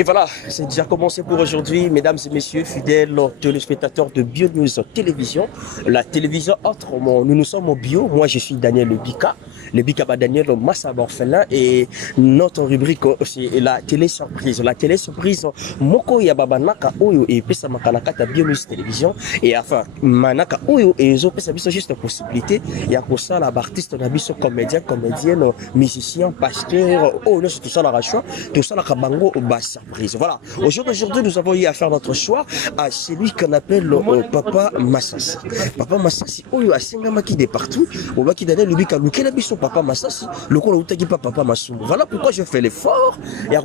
Et voilà, c'est déjà commencé pour aujourd'hui, mesdames et messieurs, fidèles téléspectateurs de BioNews Télévision. La télévision autrement, nous sommes au bio. Moi, je suis Daniel Lebika. Lebika Daniel Massa Borfelin. Et notre rubrique, c'est la télé surprise. La télé surprise, Moko Yababanaka Oyo et Pesa Makanaka BioNews Télévision. Et enfin, Manaka Oyo et Zo Pesa Biso juste possibilité. Il y a pour ça, l'artiste, on comédien, comédienne, musicien, pasteur, oh, non, c'est tout ça la rachua, tout ça la kabango au bas surprise. Voilà. Aujourd'hui, nous avons eu à faire notre choix à celui qu'on appelle Papa Massassi. Papa Massassi, oh, il y a Singama qui est partout. On va qui donner le bic à nous. Quel est son Papa Massassi? Le coup, on pas Papa Massou. Voilà pourquoi je fais l'effort. Il y a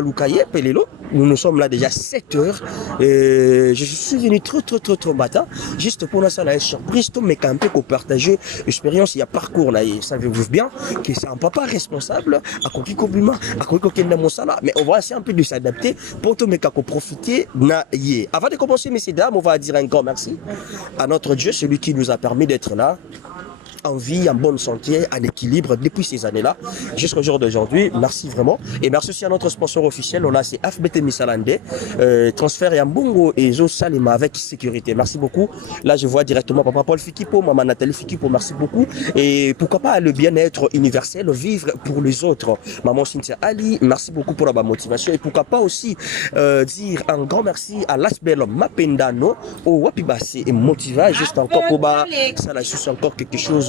Luka Yep et Lelo. Nous sommes là déjà 7 heures. Et je suis venu trop matin. Juste pour nous, ça, la surprise, tout, mais quand même, pour partager l'expérience, il y a parcours là. Et savez-vous bien que c'est un papa responsable à quoi mais on va essayer un peu de s'adapter pour tout mais profiter. Avant de commencer, messieurs dames, on va dire un grand merci à notre Dieu, celui qui nous a permis d'être là en vie, en bonne santé, en équilibre depuis ces années-là jusqu'au jour d'aujourd'hui. Merci vraiment. Et merci aussi à notre sponsor officiel. On a c'est FBT Misalande, transfert et Mbongo et Zo Salima avec sécurité. Merci beaucoup. Là, je vois directement papa Paul Fikipo, maman Nathalie Fikipo. Merci beaucoup. Et pourquoi pas le bien-être universel, vivre pour les autres. Maman Cynthia Ali, merci beaucoup pour la motivation. Et pourquoi pas aussi dire un grand merci à l'Asbel Mapendano, au Wapibasi et Motiva, juste encore pour ça, là, juste encore quelque chose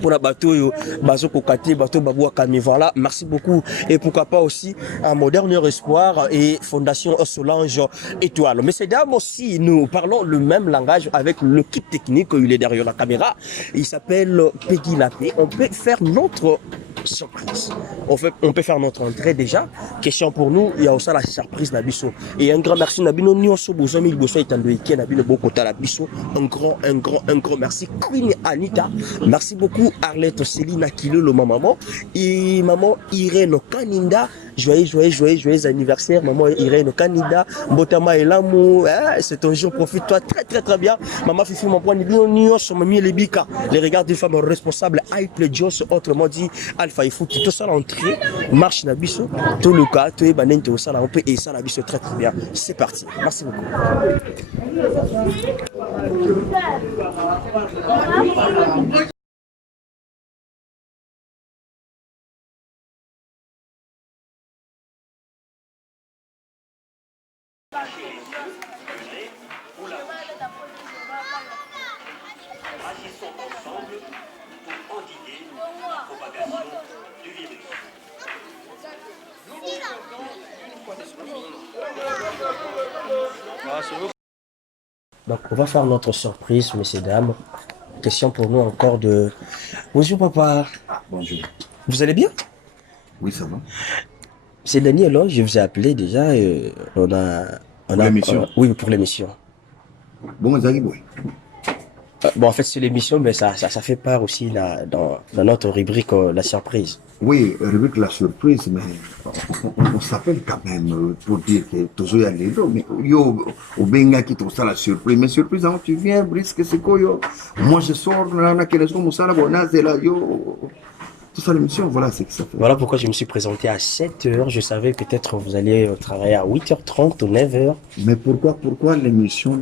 pour la bateau bateau kokate bateau babou kami. Voilà, merci beaucoup. Et pourquoi pas aussi un mon dernier espoir et Fondation Solange Étoile. Mais c'est dames aussi, nous parlons le même langage avec l'équipe technique. Il est derrière la caméra, il s'appelle Peggy Lapé. On peut faire notre surprise, on peut faire notre entrée déjà. Question pour nous, il y a aussi la surprise Nabiso. Et un grand merci Nabino Nyonso Bozomi Boso Itandoike Nabino Bokota Nabiso. Un grand merci Queen Anita. Merci beaucoup Arlette Céline Akilo le maman et maman Irène Kaninda. Joyeux anniversaire maman Irène Kaninda. Botama et l'amour, c'est un jour, profite-toi très bien. Maman Fifi mon point Nyonso Mami Lebika. Les regards d'une femme responsable Aiple Joss, autrement dit Alpha et Foot, tout ça l'entrée marche Nabiso, tout le cas, tout est banen, tout ça là on peut et ça Nabiso très bien. C'est parti. Merci beaucoup. Agissons ensemble pour endiguer la propagation du virus. Donc on va faire notre surprise, messieurs dames. Question pour nous encore de... Bonjour papa. Bonjour. Vous allez bien? Oui, ça va. C'est Daniel, hein? Je vous ai appelé déjà. On a l'émission. Oui, pour l'émission. Bon, bon, en fait, c'est l'émission, mais ça fait part aussi là, dans notre rubrique La Surprise. Oui, rubrique La Surprise, mais on s'appelle quand même pour dire que toujours y a les mais yo, au benga qui trouve ça la surprise. Mais surprise, hein, tu viens, brisque, c'est quoi, yo? Moi, je sors, là, on a quelque chose, là, yo. Tout ça, l'émission, voilà, c'est que ça fait. Voilà pourquoi je me suis présenté à 7 heures. Je savais peut-être vous alliez travailler à 8h30 ou 9h. Mais pourquoi l'émission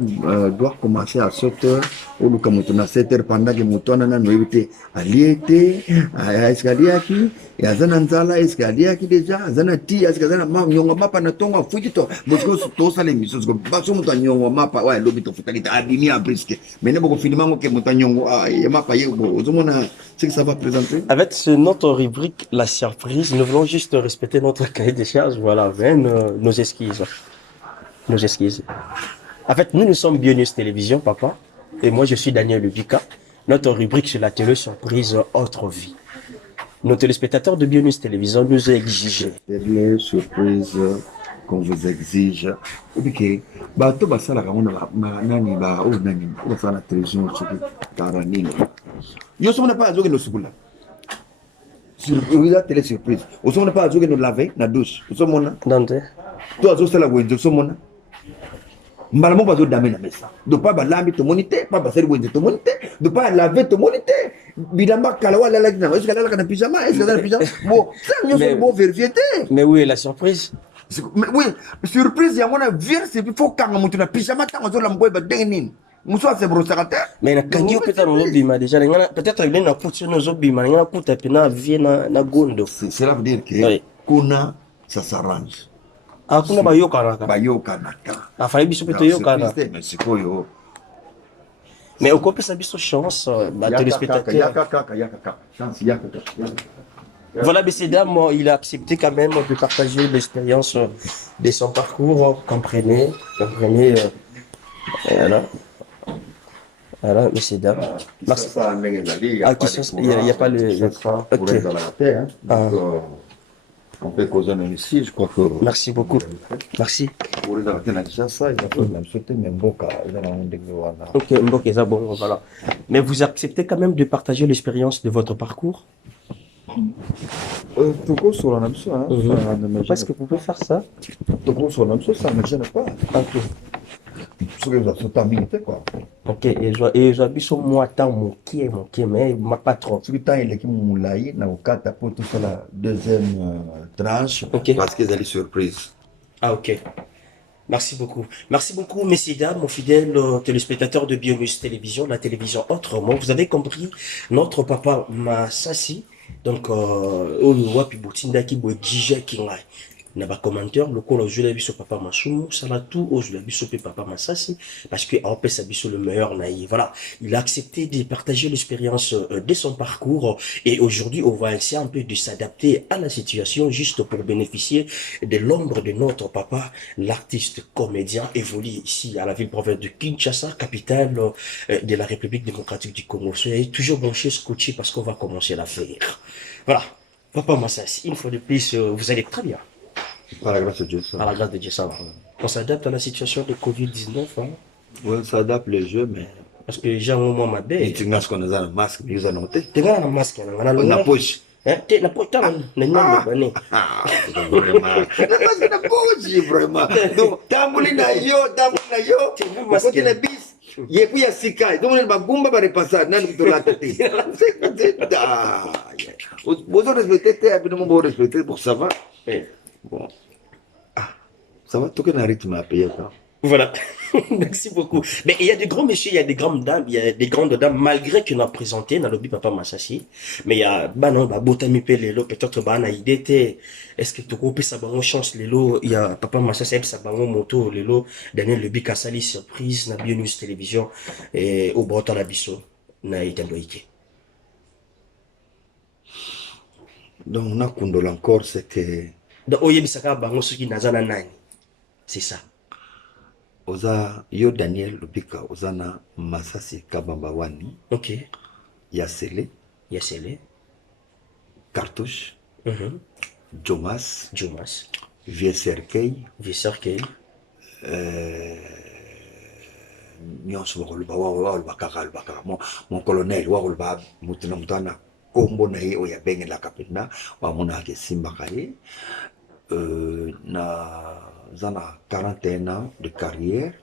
doit commencer à 7h ou le camotona 7h pendant que motona n'a noyauté à liété, à escaliaki, et à zananzala, escaliaki déjà, à zanati, à escaliaki, nyonga mapa na tonga, fujito, parce que tout ça l'émission, parce que baso mota nyonga mapa, ouais, l'obito futalita, abimi à brisque. Mais n'est pas que finalement, que mota nyonga, et mapa yébo, ozomona, c'est que ça va présenter. Avec notre rubrique La Surprise, nous voulons juste respecter notre cahier de charges, voilà, nos esquisses. Nos esquisses. En fait, nous sommes BioNews Télévision, papa, et moi je suis Daniel Lebika. Notre rubrique c'est la télé surprise Autre Vie. Nos téléspectateurs de BioNews Télévision nous ont exigé. Télé surprise qu'on vous exige. Ok, bah tout ça là, on a nani bah oh nani, on va la télévision sur Caranine. Yo sommes pas à jouer nos soukoula. La télé surprise. Au sommes pas à jouer nos laver na douche. Au sommes on. Dante. Toi zo sala wenzo sommes on. Mbalamo bazo dame na mesa. De pas ba lambi to monité, pas ba seri wenzo to monité, de pas laver to monité. Bidamba kalawa la na. Est-ce que là kana pyjama, est-ce que là pyjama? Bon, ça nous sommes bon vérifier. Mais où est la surprise? Mais oui, surprise, il y a un virus, il faut quand on a pyjama, on a un peu Moussa c'est brossard. Mais na kangi peut-être on bima déjà peut-être il na pousse nos bima na kuta pena vie na gondo. Cela veut dire que Oui. kuna ça s'arrange. Ah kuna ba yoka Ba yoka naka. Ah fallait biso peut yoka na. Mais c'est quoi yo? Mais au copé ça biso chance ba téléspectateur. Yaka. Chance yaka. Voilà, messieurs dames, il a accepté quand même de partager l'expérience de son parcours. Comprenez. Voilà, messieurs dames. Merci. Ah, il n'y a pas le train. Ok. Ah. On peut causer ici, je crois que. Merci beaucoup. Merci. Ok, bon, voilà. Mais vous acceptez quand même de partager l'expérience de votre parcours? Parce que vous pouvez faire ça. Ça ne gêne pas. Ok. Quoi. Ok, et j'habite sur moi, tant mon mais pas trop. Tout le temps, il est qui moulaï, n'a aucun pour tout ça la deuxième tranche. Ok. Parce qu'ils allaient surprise. Ah, ok. Merci beaucoup. Merci beaucoup, messieurs, dames, mon fidèle téléspectateur de Bionews Télévision, la télévision autrement. Vous avez compris, notre papa Massassi, donc, wapi botinda ki bo dija ki ngai. Na ba commentaire le ko je la biso papa Masumu ça va tout au je la biso papa Massassi parce que en fait ça biso le meilleur naïf. Voilà, il a accepté de partager l'expérience de son parcours et aujourd'hui on va essayer un peu de s'adapter à la situation juste pour bénéficier de l'ombre de notre papa, l'artiste comédien évolue ici à la ville-province de Kinshasa, capitale de la République démocratique du Congo. Soyez toujours branchés, scotchés parce qu'on va commencer l'affaire. Voilà, papa Massassi, une fois de plus, vous allez très bien. Par la grâce de Dieu, ça. Par la grâce de Dieu, ça va. On s'adapte à la situation de Covid-19. Hein? Oui, on s'adapte le jeu, mais. Parce que les gens ont moins ma belle. Et tu as ce qu'on a un masque, mais ils ont noté. Tu as un masque, on a la poche. La poche, t'as vraiment. La poche, vraiment. Donc, t'as moulé na yo. Parce que la bis. Il y a puis à Sika. Donc, on va bomba par repasser. Nan, tu l'as tâté. Vous respectez, évidemment, vous respectez, bon, ça va. Bon. Ah, ça va, tout qu'un rythme à payer ça. Voilà. Merci beaucoup. Mais il y a des grands messieurs, il y a des grandes dames, malgré qu'on a présenté dans le lobby Papa Massassi. Mais il y a, Botami Pelelo, peut-être, na idée, est-ce que tu coupes ça, chance, Lelo, il y a Papa Massassi, ça, moto, Lelo, Daniel Lebi Kassali, surprise, na Bionews Télévision, et au Brota Labisso, na Itandoïke. Donc, on a condolé encore, c'était. C'est ça. Oza yo Daniel Lubika ozana Massassi Kabamba Wani. Ok. Yasele. Cartouche. Jomas. Vieux Cercueil. Nyonso mon colonel wa mutana kombo na ye oya bengela kapena wa mona ke simba kaye. Na zana 41 ans de carrière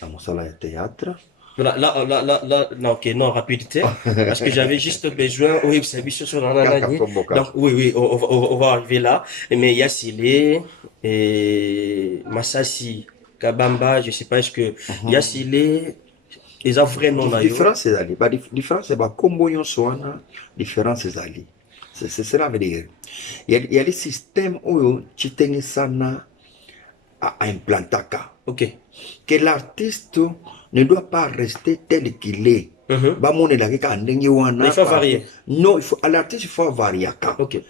dans mon salon de théâtre. Là, ok, non, rapidité, parce que j'avais juste besoin, oui, c'est bien sûr, donc, oui, on va arriver là, mais il y a Silé, et Massassi, Kabamba, je sais pas, est-ce que, il y a Silé, ils ont vrai nom là. Différence, c'est Ali, différence, c'est combo yon soana, différence, c'est Ali. C'est cela veut dire. Il y a les systèmes où tu t'es sana à implanter. Ok. Que l'artiste ne doit pas rester tel qu'il est. Il faut varier. Non, à l'artiste, il faut varier. Ok.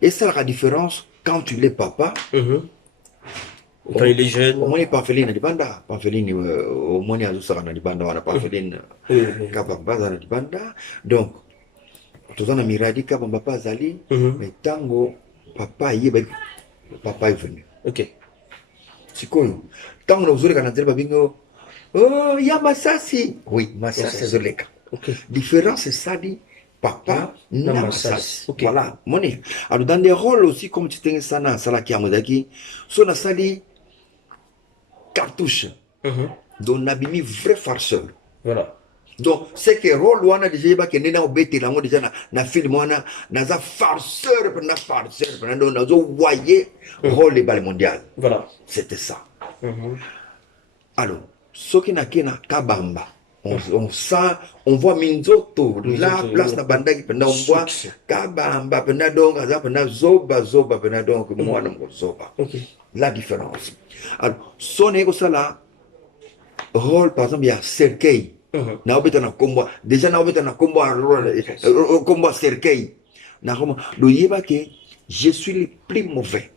Et c'est la différence quand tu es papa. Quand il est jeune. Au moins, il n'est pas fait une banda. Pas fait une. Au moins, il y a une banda. On n'a pas fait une. Donc, tout en miradi ka papa Zali, mais tango papa est venu. Ok. C'est quoi? Tango nous aurait canadien babingo. Oh, il y a Massassi. Oui, Massassi c'est le cas. Ok. Différence c'est ça dit papa na Massassi. Ok. Voilà, monnaie. Alors dans des rôles aussi comme tu t'es sana sala qui amodaki, so na sali cartouche. Donc nabimi vrai farceur. Voilà. Donc, c'est que rôle wana déjà ba kende na obeti lango déjà na film wana na za farceur donc na zo voyer rôle le bal mondial. Voilà. C'était ça. Alors, ce qui n'a qu'un kabamba. On sent, on voit Minzoto, la place na banda qui pendant on voit kabamba pendant donc pendant zoba pendant donc moi non zoba. La différence. Alors, son égo ça là rôle par exemple il y a Serkei. Na obeta na combat déjà na obeta na combat combat Serkei. Na comment le yeba que je suis le plus mauvais.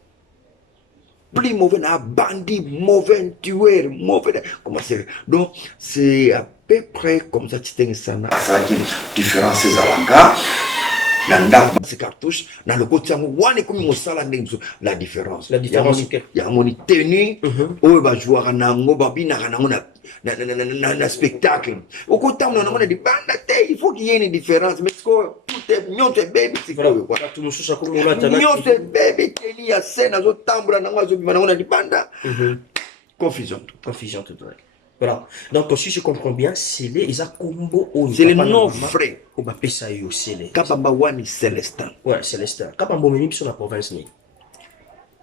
Plus mauvais, un bandit, mauvais, tueur, mauvais. Comment c'est? Donc, c'est à peu près comme ça, tu t'es ça. Ça a une différence, c'est à la ces cartouches, dans le côté, la différence. La différence, il y a mon tenue, où va jouer à un spectacle. Au côté, on a des bandes, il faut qu'il y ait une différence. Mais tout est mignon, c'est baby, c'est quoi? Mignon, c'est baby, il y a scène, on a des bandes. Confusion. Confusion, tout vrai. Voilà. Donc, si je comprends bien, c'est les combo. C'est le nom frais. On va ça c'est les. Kapamba Wani Célestin. Ouais, Célestin. Kapamba Mimi, sur la province.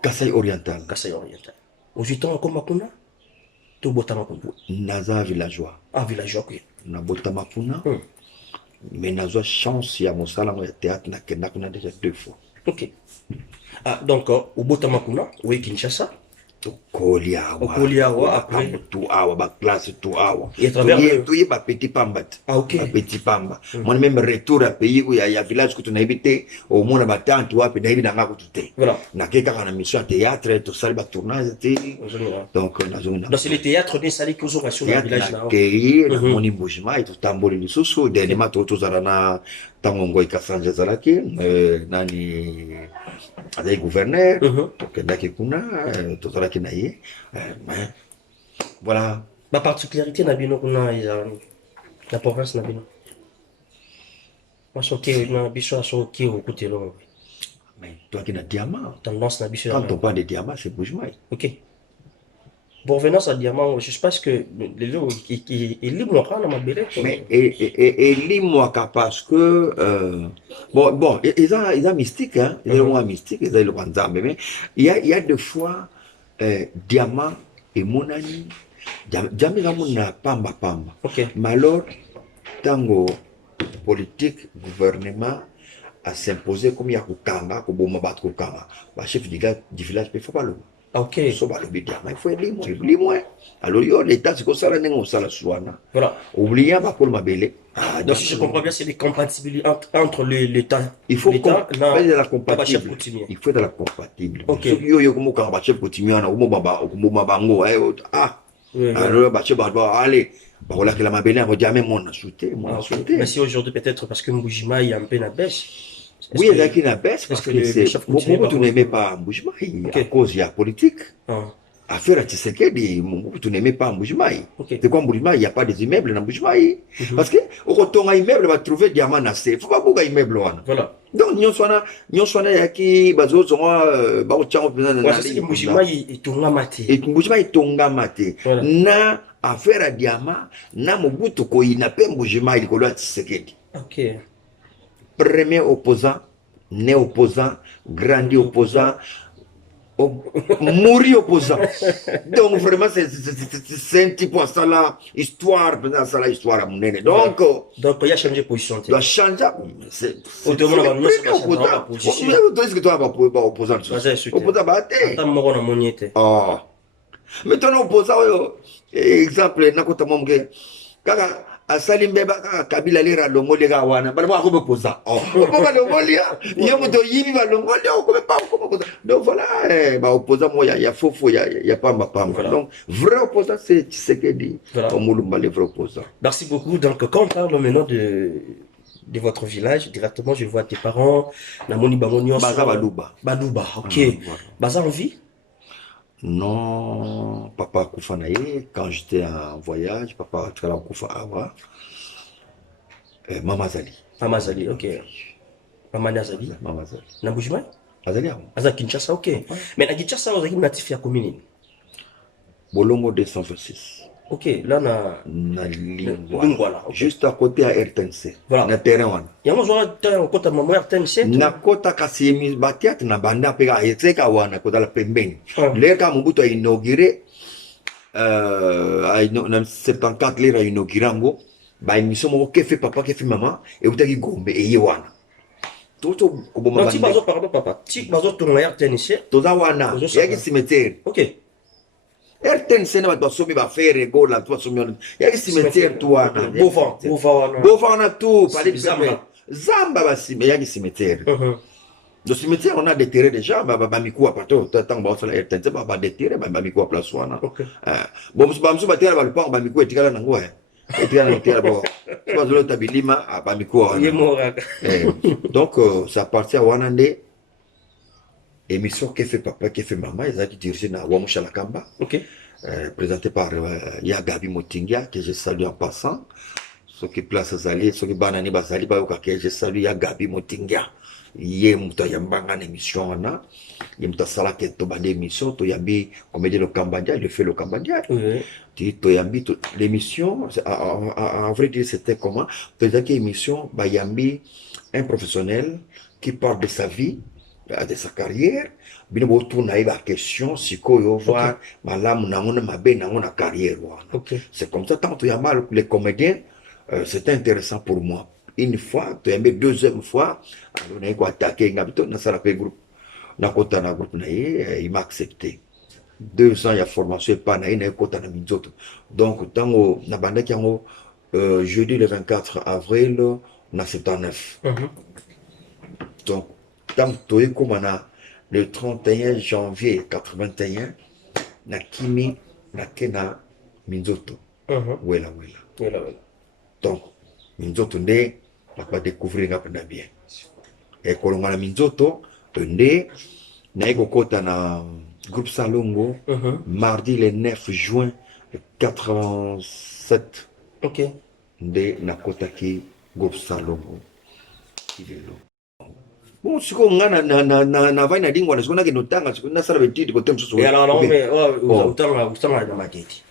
Kasai Oriental. Kasai Oriental. Aux Utah, comme Makuna, tout Botamakuna. Naza villageois. Ah, villageois, oui. Na Botamakuna. Mais Naza chance, il y a mon salon de théâtre, n'a déjà 2 fois. Ok. Ah, donc, au Botamakuna, oui, Kinshasa. Okoliawa après tout awa ba classe tout awa et à travers tout y ba petit pamba ok petit pamba moi même retour à pays où il y a village que tu n'as habité au monde ba tante wa pe d'ailleurs dans tout voilà na keka kana mission théâtre tout ça ba tournage donc c'est le théâtre des salles que vous sur le village là que mon imbouchement et tout tamboli ni soso dernièrement tout zarana tango ngoi kasanja zaraki nani avec gouverneur donc kuna tout ça qui naie voilà ma particularité na bino kuna la province na bino moi choqué na biso choqué au côté là mais toi qui na diamant tendance na biso quand on parle de diamant c'est Bushmaï. OK. Pour revenir à diamant, je pense que les gens il libre quand ma belle mais et libre parce que bon ils ont mystique hein ils ont mystique ils ont le banzambe mais il y a des fois diamant et monani diamant na pamba OK mais alors tango politique gouvernement a s'imposer comme il y a kukamba ko boma bat kukamba ba chef du village il faut pas le OK so ba le bidia mais il faut libre alors yo l'état c'est comme ça là on ça la soana voilà oubliant pas pour mabele donc si je comprends bien c'est les compatibilités entre l'état il faut faire de la compatible il faut de la compatible OK yo comme ka ba chef coutumier na umo bango alors ba chef ba allez bah voilà que la mabele a jamais mon a sauté mais si aujourd'hui peut-être parce que Mbujima il y a un peu na baisse. Oui, il y a qui n'a baisse parce que c'est beaucoup tu n'aimais pas Mbujimai à cause il y a politique. Affaire à Tshisekedi, tu n'aimais pas Mbujimai. C'est quoi Mbujimai, il n'y a pas des immeubles dans Mbujimai. Parce que au retour à immeuble va trouver diamant assez. Faut pas beaucoup immeuble là. Voilà. Donc nyon swana ya ki bazo zonga ba ochango pena na ali Mbujimai itonga mate. Et Mbujimai itonga mate. Na affaire à diamant na Mobutu ko ina pe Mbujimai likolo ya Tshisekedi. OK. Premier opposant, né opposant, grandi opposant, mourir opposant. Donc vraiment c'est un type ça là histoire, ça là histoire à mon nez. Donc il y a changé de position. Il a changé. C'est opposant. Est-ce que toi va opposant? Opposant batté. Ah. Maintenant opposant exemple nakota momge kaka asali mbeba kabila lera longoli ga wana bana ba ko posa ba longoli yo moto yibi ba longoli ko pas posa donc voilà ba opposa mo ya fofo ya pamba donc vrai opposant c'est Tshisekedi omulumba le vrai opposant. Merci beaucoup. Donc quand on parle maintenant de votre village directement je vois tes parents na moni bangonyo baluba OK baza en vie. Non, papa Koufanaye, quand j'étais en voyage, papa Koufa Awa, Mama Zali, ok. Mama Zali. Na Mbujimai? Azali. Aza Kinshasa, ok. Mais na Kinshasa, vous avez natif ya commune. Bolongo 226. Ok, là, na Lingwala. Lingwala. Ok. Juste à côté à RTNC. Voilà. Na terrain wana. Yango zo ta kota mama RTNC. Na kota kasi mi batiat na banda pega yetseka wana kota la pembeni. Leka Mobutu a inauguré na 74 lera inauguré ngo ba émission moko ke fait papa ke fait maman et utaki Gombe e wana. Toto koboma banda. Bazo pardon papa. Ti bazo tonga RTNC. Toza wana. Yaki cimetière. Ok. RTNC na bato basomi bafere gola tu basomi yaki cimetière tu wana bova wana tu pali zamba basime yaki cimetière le cimetière on a déterré déjà bamikuwa pato tango baosala RTNC badéterré bamikuwa place wana bamosu batera balupango bamikuwa etikala nango etikala natera bo bazolota bilima bamikuwa wana donc ça appartient à wana nde émission qui fait papa, qui fait maman, ils ont dirigé na Wamusha Lakamba, présenté par Yagabi Motingia, que je salue en passant. Ceux qui placent Zali, ceux qui banani Bazali, que je salue Yagabi Motingia. Yé Mouta Yambanga émission, Yemta Sala qui est tombé d'émission, Toyambi, comédie le Cambadia, il fait le Cambadia. Toyambi, l'émission, en vrai dire, c'était comment? Toyambi, émission, Bayambi, un professionnel qui parle de sa vie, de sa carrière, bino botu na iba question sikoyo voir malamu nangona mabe nangona carrière wana. C'est comme ça tant y a mal les comédiens c'était intéressant pour moi. Une fois, tu as aimé deuxième fois, alors on a quoi attaquer ngabito na sala pe groupe na kota na groupe na il m'a accepté. 2 ans il y a formation pas na ina kota na minzoto. Donc tango na banda kiango jeudi le 24 avril na 79. Donc tant que comme le 31 janvier 81 na kimi na kena minzoto wela donc minzoto nde na découvrir ngapenda bien et kolonga na minzoto nde na ekokota na groupe Salongo mardi le 9 juin 87 nde na kotaki groupe Salongo kilelo. Bon, si on a na vai na lingua, on a que notanga, na sala betidi ko temso. Et alors non mais utanga na matiti.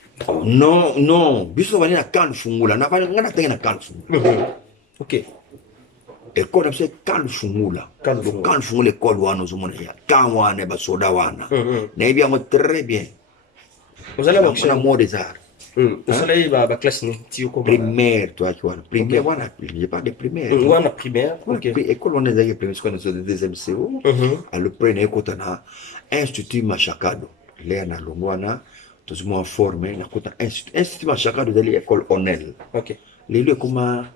Non, biso bani na kan fungula, na bani ngana tenga na kan fungula. OK. École c'est kan fungula. Kan fungula école wana zomona ya. Kan wana ba soda wana. Na bien très bien. Vous allez voir mot des arts. Vous allez ba classe ni tio ko primaire toi tu vois. Primaire wana, il y a pas de primaire. Wana primaire. OK. École on est primaire ce qu'on a de deuxième CO. À le premier école na institut Machakado. Là na longwana tous moi formé na kota institut Machakado de l'école Onel. OK. Les lieux comme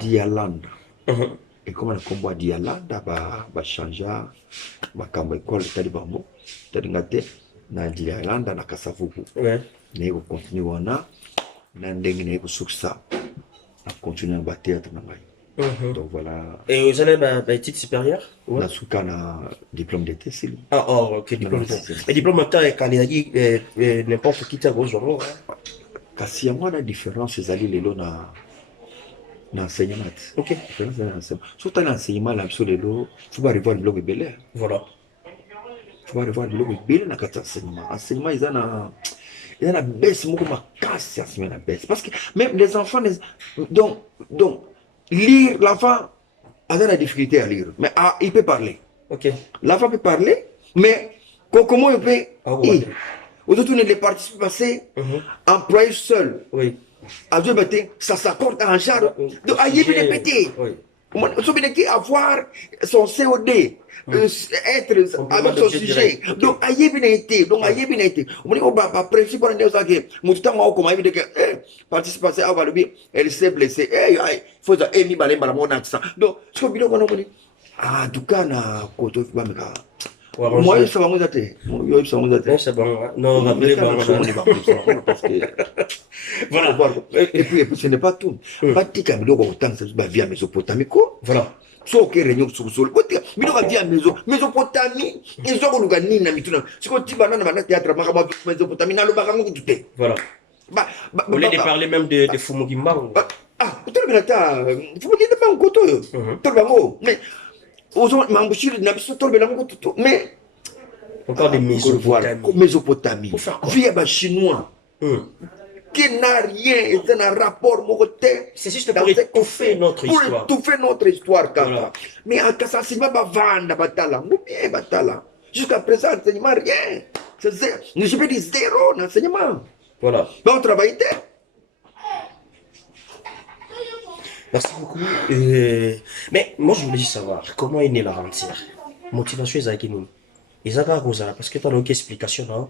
Dialanda. Et comme on combat Dialanda ba changer ba kambo école tali bambo. Tali ngate na Dialanda na Kasavubu. Ouais. Ne ko continue wana na ndenge ne ko suksa na continuer ba théâtre na ngai. Donc voilà. Et vous allez ba études supérieures? Na suka na diplôme d'été c'est. Ah OK, diplôme. Mais diplôme ta quand il a dit n'importe qui t'a rejoint. Kasi yango na différence ezali lelo na enseignement. OK. Différence na enseignement. Surtout na enseignement là biso lelo faut pas revoir le blog belé. Voilà. Faut pas revoir le blog belé na kata enseignement. Enseignement il y a la baisse beaucoup ma casse la baisse parce que même les enfants donc lire l'enfant a de la difficulté à lire mais il peut parler. OK. L'enfant peut parler mais comment il peut aujourd'hui les participes passés employés seuls. Oui. Ça s'accorde en genre donc il peut répéter. Oui. Qui avoir son COD, être avec son sujet. Donc, aïe bien été. Donc, aïe bien été. On dit, par principe, on dit ça que, mouton, on comment il dit que, participer à avoir le bien, elle s'est blessée. Il faut ça, mi balé, mon accent. Donc, ce qu'on dit, en tout cas, na koto, moi, je sais pas, moi, je sais pas, non, rappelez parce que, voilà. Et puis, ce n'est pas tout. Pas de camino, autant que ça via Mésopotamie, quoi. Voilà. So que réunion sur sol. Côté, mais on va via Mésopotamie. Ils ont gagné na mituna. C'est quand tu banana na théâtre, ma Mésopotamie, na le barango tout est. Voilà. Vous voulez parler même de Fumugimba? Ah, tu le ta, Fumugimba pas un koto. Tout le bango. Mais aux gens m'embaucher na biso tout le bango tout. Mais encore des Mésopotamie. Mésopotamie. Via ba chinois. qui n'a rien, c'est un rapport moté. C'est juste pour étouffer notre histoire. Pour étouffer notre histoire, Kaka. Voilà. Mais en cas ça, c'est pas vendre, batala. Bien, batala. Jusqu'à présent, l'enseignement, rien. C'est zéro. Je peux dire zéro l'enseignement. Voilà. Bon travail. Merci beaucoup. Mais moi, je voulais juste savoir comment est née l'aventure. Motivation, c'est qui nous. Ils ont parce que tu as une explication.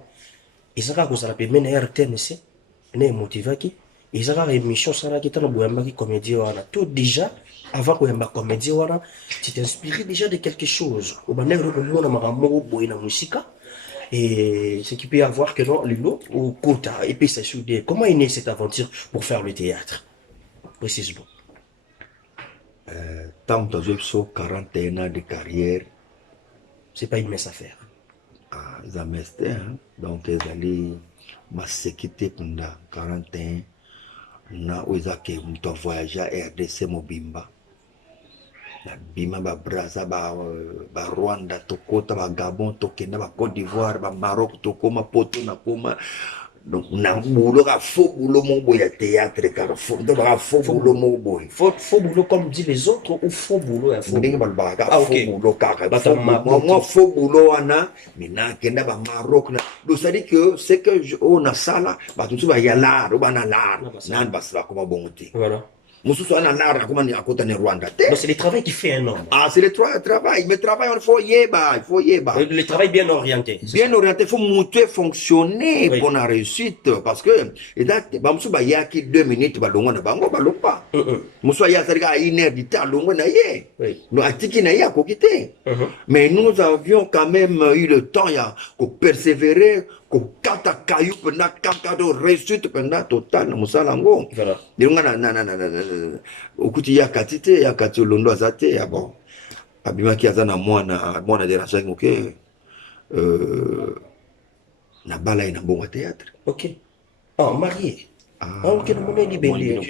Ils ont mais maintenant, RTNC, ils sont motivés. Ils ont une émission qui est une comédie. Tout déjà, avant que tu comédie, tu t'es inspiré déjà de quelque chose. Au moment où tu as musique. Et ce qui peut y avoir que non, Lilo ou Kota, et puis c'est soudé. Comment est née cette aventure pour faire le théâtre? Précisément. Tant que tu as 41 ans de carrière, c'est pas une mince affaire. Ah, donc ils allaient ma sécurité pendant 41 na oza ke mto voyager à RDC Mobimba na bima ba Brazza ba Rwanda tokota ba Gabon tokenda ba Côte d'Ivoire ba Maroc tokoma poto na koma donc na boulot ka faux boulot mon boy théâtre car faux boulot mon boy faux boulot comme dit les autres ou faux boulot faux boulot car moi faux boulot ana mina kenda ba Maroc na donc ça dit que c'est que on a ça là ba tout ba ya l'art ou ba na l'art nan ba ça comme bon côté voilà. Donc c'est le travail qui fait un homme. Ah, c'est le travail. Mais le travail, il faut y aller. Le travail bien orienté. Bien orienté, il faut monter, fonctionner pour la réussite. Parce que, il y a 2 minutes, il y a 1 heure du temps, mais nous avions quand même eu le temps de persévérer. Kata kayu pendant kakado réussite pendant total na musalango voilà ndinga na okuti ya katite ya kati londo azate ya bon abimaki azana mwana de la chaque moke na bala ina bongo théâtre. OK. Oh marié. OK, na mona libende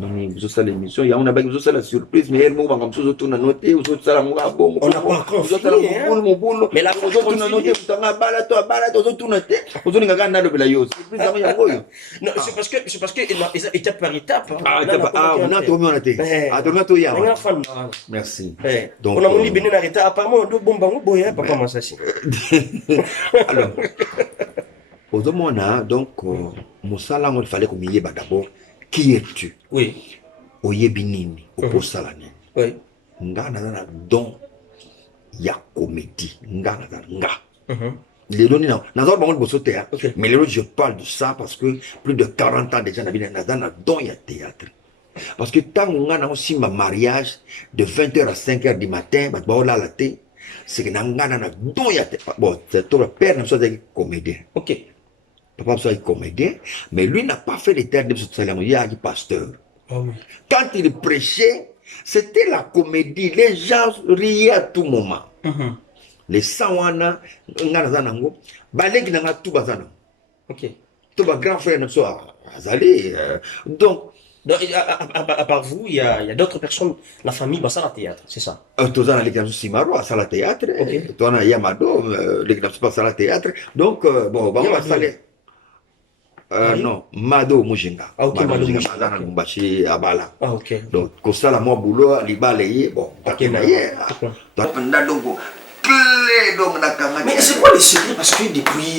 nani vous allez l'émission il y a on a besoin de la surprise mais elle m'a comme ça tout na noter vous autres ça la bon on n'a pas encore mon boulot mais la vous autres na noter vous nga bala to tout noter vous autres nga na le bela yo surprise ça ya ngoyo non c'est parce que étape par étape on a tout mis on a été to ya merci donc on a mon libende na reta apparemment do bombango boya papa masasi alors au moment donc musala il fallait qu'on y d'abord. Qui es-tu? Oui. Oyebi nini? Oposala nini? Oui. Nga na don ya comédie. Nga. Les doni na zor bango bosso théâtre. Mais les je parle de ça parce que plus de 40 ans déjà na don ya théâtre. Parce que tant nga na aussi ma mariage de 20h à 5h du matin, ba ba la thé, c'est que nga na don ya théâtre. Bon, c'est ton père n'a pas été comédien. OK. Papa soit comédien, mais lui n'a pas fait les terres de ce salaire, il y a un pasteur. Oh oui. Quand il prêchait, c'était la comédie, les gens riaient à tout moment. Les sawana, ngana balek nanga tout bazana. OK. Tout ba grand frère ne soit azali. Donc à part vous, il y a d'autres personnes, la famille, bah ça la théâtre, c'est ça. Tous les gens Simaro à la théâtre. Toi na Yamado, les gens pas à la théâtre. Donc bon, on va saler. Non, Mado Mujinga. OK, Mado Mujinga Mbachi Abala. Ah OK. Donc comme ça la moi boulot à libalaye bon. OK. Mais c'est quoi les secrets parce que depuis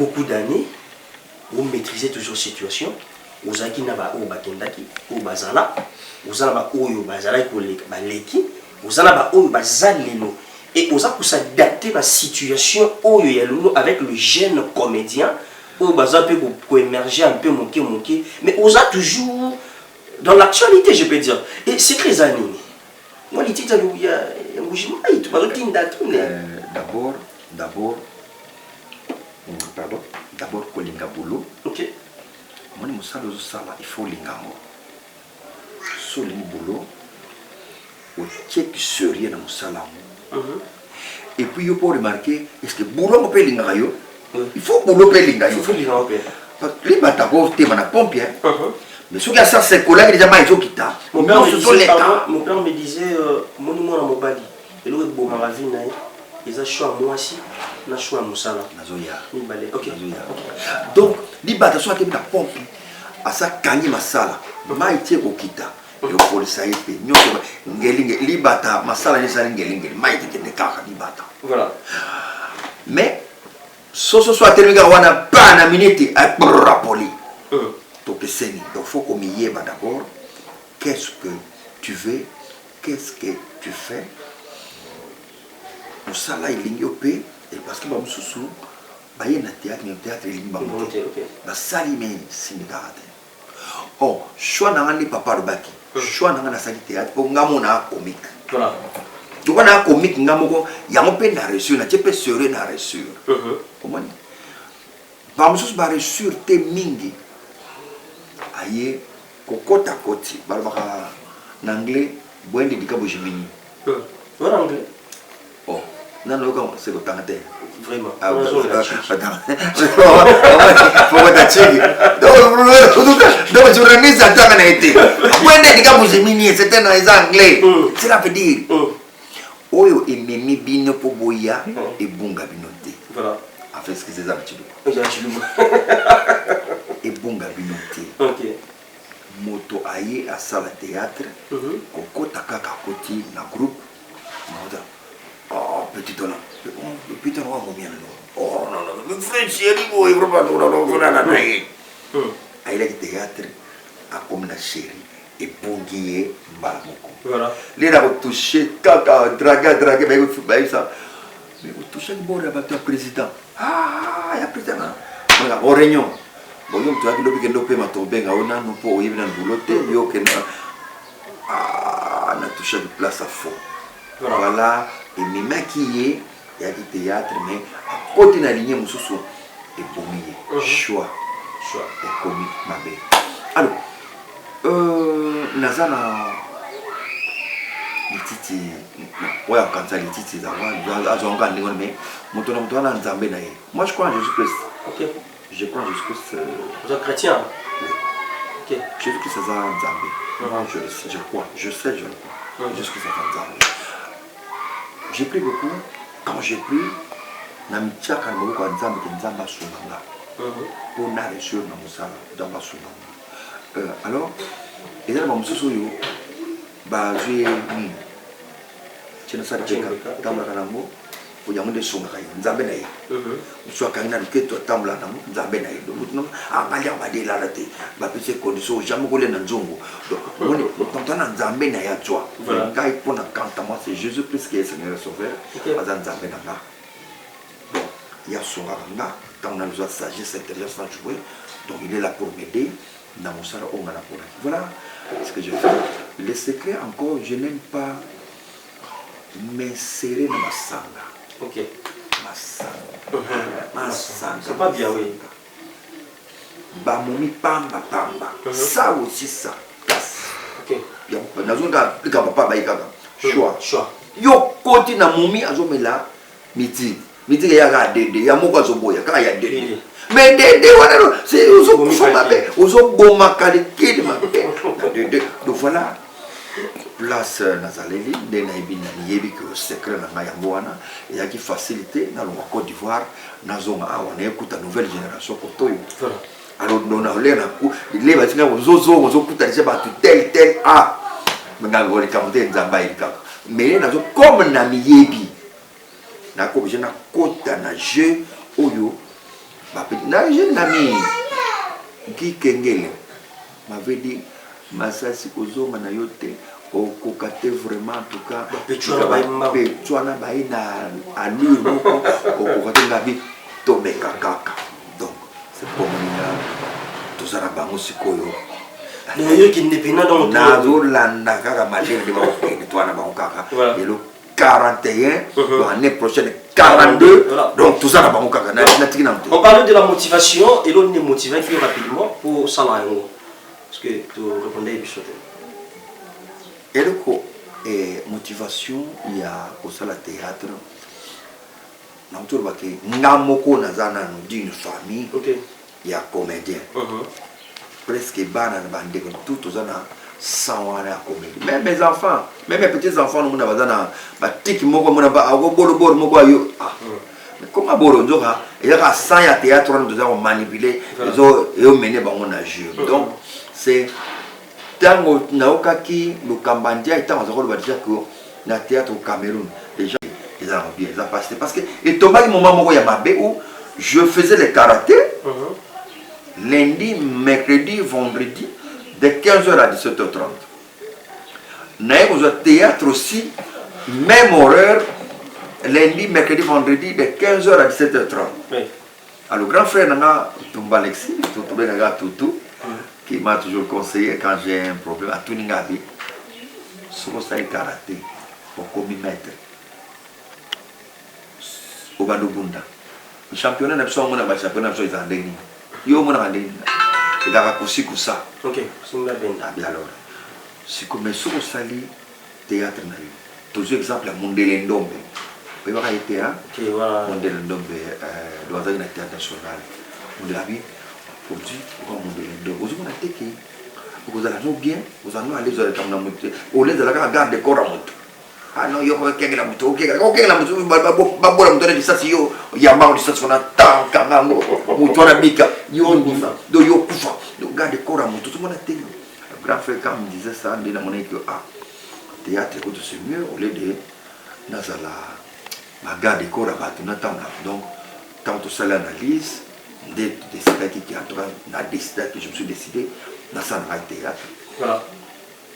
beaucoup d'années vous maîtrisez toujours la situation. Vous avez na ba o bakendaki o bazala. Vous avez ba oyo bazala ko baleki. Vous avez ba oyo bazalelo. Et vous avez s'adapter à la situation oyo ya lolo avec le jeune comédien. Ou baza peut émerger un peu moqué mais on a toujours dans l'actualité je peux dire et c'est très anime moi les titres il y a un mouvement tout pas routine d'abord kolinga boulot. OK moi ni musala il faut lingango so li boulot au check sérieux dans musala et puis il faut remarquer est-ce que boulot on peut linga yo. Il faut boulot pelinga yo. Il faut linga pe. Parce que les batako te mana pompe mais ce qui a ça c'est collègue déjà ma ils kita. Mon père me disait mon monument na mobali. Et le bon ma vie na ils ont choix moi aussi na choix musala nazoya mibale ok donc libata soit que ta pompe asa kangi masala mai tie kokita yo polisa yepe nyoko ngelinge libata masala ni sala ngelinge mai tie ne kaka libata voilà mais soso soit terminé wana pas na minute a rapoli donc c'est donc faut qu'on y ait d'abord qu'est-ce que tu veux, qu'est-ce que tu fais. Pour ça là il y a et parce que nous sous bah il y a un théâtre mais un théâtre il y a monté bah ça il met sinigate oh choix n'angani papa robaki choix n'angana sali théâtre pour ngamona comique voilà donc on a comique ngamoko ya mon pe na reçu na tiepe seré na reçu comment bah nous ba reçu te mingi aye kokota koti balbaka en anglais boende dikabo jimini en anglais oh non non c'est le temps vraiment ah faut ta chigi donc je remise à temps na été boende dikabo jimini c'était dans les anglais cela veut dire oyo ememi bino po boya e bunga binote voilà en fait ce que c'est ça petit e bunga binote ok moto aye à salle théâtre kokota kaka koti na groupe moda oh petit ona le petit ona mo bien oh non non le frère chéri boy vraiment non non na aye la théâtre a comme la chérie et bongier mbamoko voilà les là toucher kaka draga mais il faut ça mais toucher bon là battu président ah ya président voilà au réunion bon yo mtu akilo bikendo pe matobenga ona no po yibina bulote yo kena na toucher de place à fond voilà et même qui est ya di théâtre mais à côté na ligne mususu et bomier choix et comique mabe alors nazana lititi ouais quand ça lititi ça va azonga ndingo mais moto na moto na nzambe na ye moi je crois en Jésus-Christ ok je crois en Jésus-Christ vous êtes chrétien ok Jésus-Christ c'est un nzambe moi je le sais je crois je sais je le crois Jésus-Christ c'est un nzambe j'ai pris beaucoup quand j'ai pris na michaka na moko nzambe ke nzamba sunanga pour na reçu na musala nzamba sunanga alors et là mon souci yo bah j'ai mis tu ne sais pas tamla kanango pour y avoir songa kai nzambe na ye soit quand na ke to tamla na nzambe na ye donc non angalia ba de la raté ba pese condition jamais ko le na nzongo donc on tantana nzambe na ya toi ngai pona kantama c'est Jésus Christ qui est Seigneur sauveur azan nzambe na nga donc il y a songa nga quand on a besoin de sagesse intérieure sans jouer donc il est là pour m'aider dans mon salon on a la pour voilà ce que je fais. Le secret encore, je n'aime pas m'insérer dans ma sanga. Ok. Ma sanga. C'est pas bien, oui. Bah, momi pamba. Ça aussi, ça casse. Ok. Nazonga, papa, choix. Yo, côté na momi, azomela, miti. Miti, ya ga dede, ya moko azoboya, ka ya dede. Mais dede, voilà, c'est aux boma qualité donc voilà place nazaleli de naibina yebi que secret na ngayambwana et ya qui facilité na longa Côte d'Ivoire na zonga awa na écoute nouvelle génération kotoyo alors on a l'air na ku les batinga ozo kuta les ba tel a nga ngoli kamonte nzamba ilika mais na zo comme na miyebi na ko je na kota na jeu oyo na je na mi qui kengele m'avait dit masasi kozonga na yote okokate vraiment en tout cas petwana bai na allure moko okokate ngabi tomeka kaka donc c'est pour moi tozala bango sikoyo yo qui indépendant donc nazolanda kaka malere de bakokende twana bango kaka lelo 41 l'année prochaine 42 donc tout ça là on parle de la motivation et l'on est motivé plus rapidement pour ça là parce que tu répondais Bichote et le motivation il y a au salle théâtre na mtu baki ngamoko nazana d'une famille il y a comédien presque bana bande tout aux ana 100 ans à comédie. Même mes enfants, même mes petits enfants nous na bazana ba tiki moko mona ba ago bolo moko ayo. Mais comment bolo ndoka il y a 100 ya théâtre nous avons manipulé les autres et mener ba on a jeu. Donc c'est tango naokaki le Kambandia étant en rôle ba dire que na théâtre au Cameroun les gens ils ont bien ils ont passé parce que et tomba moment moko ya mabe où je faisais le karaté lundi, mercredi, vendredi, de 15h à 17h30. Nous avons un théâtre aussi, même horaire, lundi, mercredi, vendredi, de 15h à 17h30. Oui. Alors, le grand frère Nanga, Tumba Alexis, Toutou, qui m'a toujours conseillé quand j'ai un problème à tout Ningabi, sur le karaté, pour commettre. Au Badobunda. Le championnat n'a pas de championnat, il a pas yo mona ngandeni edaka kusikusa ok singa benda bien alors si comme soko sali théâtre na yo toujours exemple Mondele Ndombe pe baka été hein ok voilà Mondele Ndombe doit aller na théâtre national Mondele abi produit pour Mondele Ndombe vous on a teki vous allez bien vous allez aller sur comme na muté au lieu de la garde corps à moto ah non yo ko kengela muto ok la muto ba bola muto de ça si yo ya ma de ça sona tanka ngango muto na bika yo do yo kufa do garde corps à moto tout le monde a tenu grand frère quand me disait ça de la monnaie que ah théâtre que c'est mieux au lieu de nazala ma garde corps à bato na tanga donc quand tout ça l'analyse des spectacles qui entourent na décidé que je me suis décidé dans ça na théâtre voilà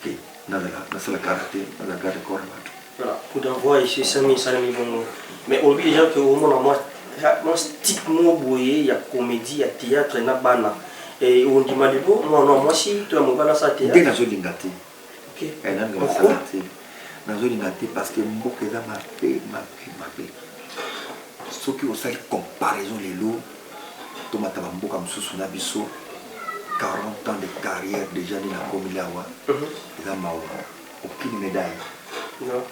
ok nazala na karaté na garde corps à bato. Voilà, pour d'envoi ici, ça m'est bon. Mais on dit déjà que au moins, moi, stick moi boyé, il y a comédie, il y a théâtre, il y a bana. Et on dit Malibu, moi non, moi si, toi mon bana ça théâtre. Dès que je l'ai gâté. Ok. Et là, je l'ai gâté parce que moi que ça m'a fait. Ceux qui ont fait comparaison les lots, Tomata Bambo comme sous Nabiso, 40 ans de carrière déjà dans la comédie, ils n'ont aucune médaille. Non.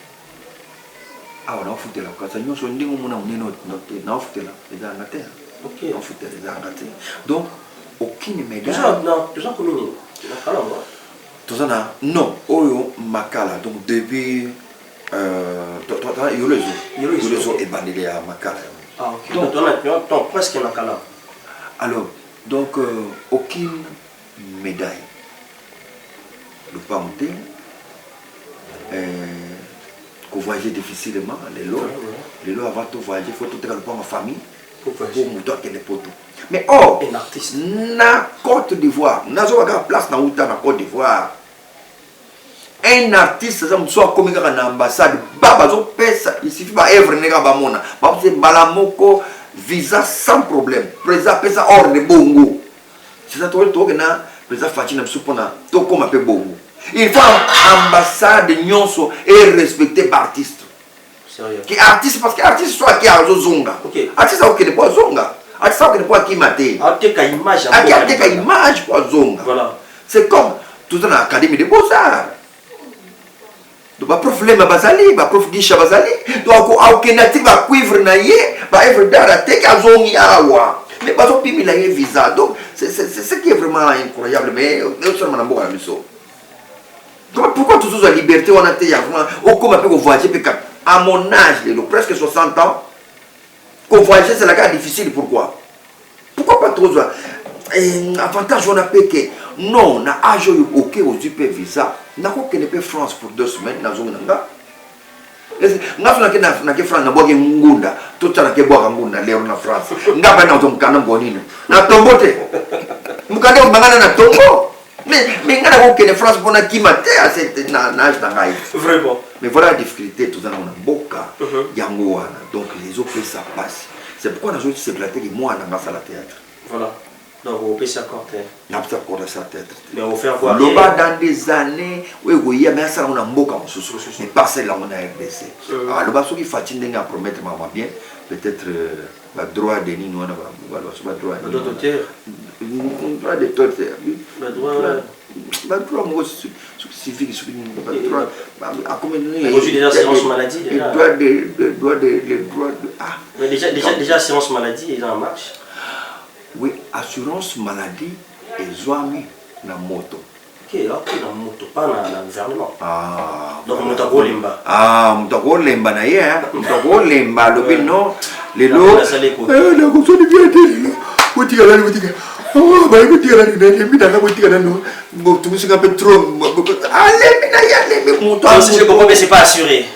Ah, on a foutu la casa. Nous sommes dit on a on foutu la. Les gars en terre. Ok. On foutu les gars en terre. Donc aucune médaille. Tout ça communique. Tout ça non. Oyo Makala. Donc depuis Yolezo est bandé à Makala. Ah ok. Donc presque Makala. Alors donc aucune médaille. Le pas monter. Qu'on voyageait difficilement, les lots avant de voyager, il faut tout faire en famille pour monter les poteaux. Mais oh, un artiste. Na Côte d'Ivoire, na place na Outa na Côte d'Ivoire. Un artiste, ça me soit comme une ambassade, il suffit de œuvre nega bamona. Balamoko visa sans problème. Président pesa hors de Bongo. C'est ça toi que na président Fatina Msupona, to comme un peu Bongo. Il faut ambassade nyonso et respecter par artiste. Sérieux. Qui artiste parce que artiste soit qui a zonga. OK. Artiste ça qui ne pas zonga. Artiste ça qui ne pas qui maté. Artiste image artiste image pour zonga. Voilà. C'est comme tout dans l'académie des beaux-arts. Donc pas prof Lema Bazali, pas prof Gisha Bazali, donc aucun natif va cuivre naïe, va œuvre d'art à tek à zongi awa. Mais pas au pimi la visa. Donc c'est ce qui est vraiment incroyable mais nous sommes en bon à l'uso. Pourquoi toujours la liberté on a été vraiment comme un peu voyager à mon âge presque 60 ans qu'on voyager c'est la cas difficile pourquoi pas trop avantage on a payé non na âge ok aux UP visa n'a pas que France pour 2 semaines na zone nga na France na boge ngunda tout ça na ke boga ngunda leo na France nga ba na tomkana bonini na tombote mukande mbangana na tombo. Mais quand on est France, on a qui maté à cette nage d'angaï. Vraiment. Mais voilà la difficulté, tout ça, on a beaucoup. Donc les autres, ça passe. C'est pourquoi on a joué ce plateau et moi, on a fait la théâtre. Voilà. Donc on peut s'accorder. On a s'accorder sa tête. Mais on fait voir. Le bas dans des années, oui, mais ça, on a beaucoup. Mais pas celle-là, on a RDC. Alors le bas, ceux qui fatiguent à promettre, bien, peut-être. Droit de ni nous on a droit d'auteur droit d'auteur droit moi civique droit à combien déjà assurance maladie déjà droit de ah mais déjà assurance maladie est en marche. Oui, assurance maladie et zoami na moto. Ok, na moto, pas na gouvernement. Ah, donc moto akolemba. Ah, moto akolemba na ye, moto akolemba alobi non lelo na kozoni bien te kotikala ni kotika ba kotikala ni lembi na kotikala no tumusika pe trop alembi na ya lembi moto si je comprends mais c'est pas assuré.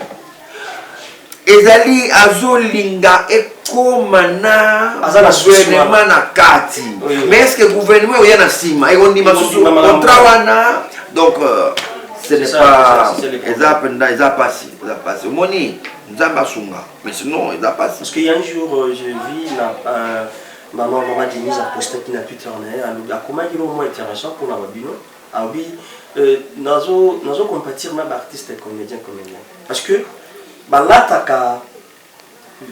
ezali azolinga ekoma na gouvernement na kati. Mais est-ce que gouvernement oya na sima ekondima susu contrat wana donc ce n'est pas eza pasi omoni nzambe asunga mais sinon eza pasi. Parce qu'il y a un jour je vis maman Denise a posté qui n'a Twitter a comment il est au moins intéressant pour la babino ah oui nazo compatir na artiste comédien parce que là taka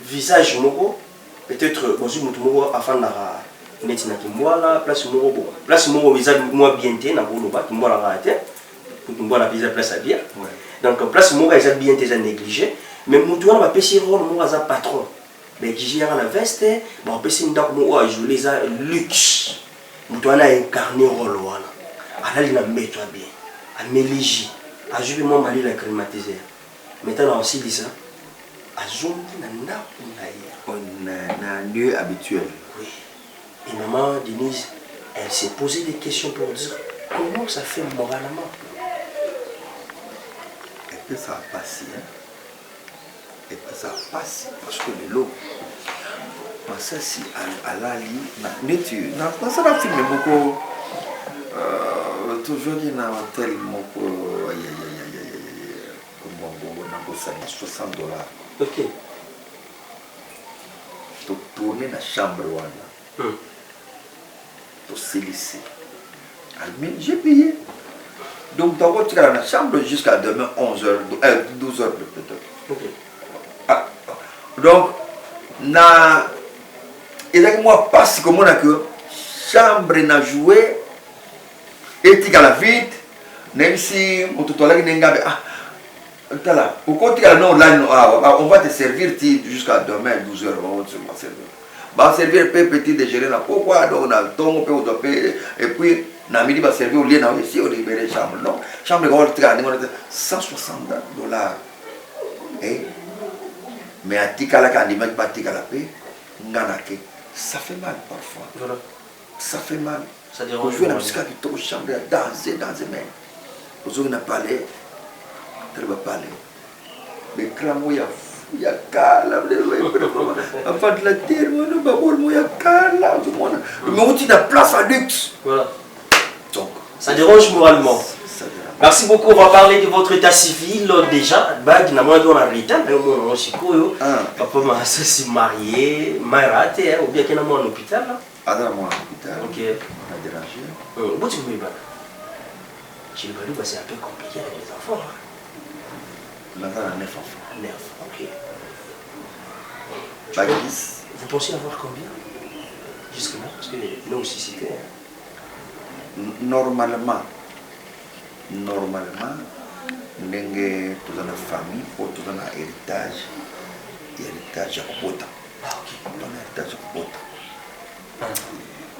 visage moko peut-être bonjour mutu moko afin na neti na kimwala place moko visa moi bien té na koloba kimwala raté pour kimwala visa place à bien donc place moko eza bien té négligé mais mutu wana ba pesi rôle moko za patron mais qui gère la veste bon pesi ndako moko a jouer les luxe mutu wana incarner rôle wana ala lina mettre bien a mélégie a jouer moi mali la climatiseur. Maintenant aussi dit ça, à zone un lieu habituel. Oui. Et maman Denise, elle s'est posé des questions pour dire comment ça fait moralement. Et puis ça a passé. Et puis ça a passé parce que le lot, ça si à la ligne, ça va filmer beaucoup. Toujours il y a un hôtel, $60. Ok. Tu tournes dans la chambre. Tu sélisses. J'ai payé. Donc tu vas dans la chambre jusqu'à demain 11h, 12h peut-être. Okay. Ah, donc, et là, moi, passe comme on a que chambre n'a joué, et tu as la vite, même si on te toilette n'a pas. Au côté non, là, on va te servir jusqu'à demain 12h. On va servir. On va servir petit déjeuner là. Pourquoi donc on a le temps, on peut et puis na midi va servir au lieu là ici on libère chambre non chambre on $160 et mais à tika la quand il pas tika la paix nganake ça fait mal parfois voilà ça fait mal ça dérange jouer dans la chambre danser mais aux n'a parlé elle va parler mais cramo ya kala avant de la terre on va voir moi ya kala tout le monde mais on dit la place à luxe voilà donc ça dérange moralement. Merci beaucoup. On va parler de votre état civil déjà. Bag na moi dans la réalité, mais mon chikoyo. Papa m'a s'est marié, m'a raté ou bien qu'il a moi en hôpital là. Ah dans moi en hôpital. OK. On a dérangé. Où tu veux pas? Chez le Balou, c'est un peu compliqué avec les enfants. On a 9 enfants. 9. OK. Pas 10. Vous pensez avoir combien jusque-là parce que nous aussi c'était normalement ndenge toza na famille po toza na héritage ya kobota. Toza na héritage ya kobota.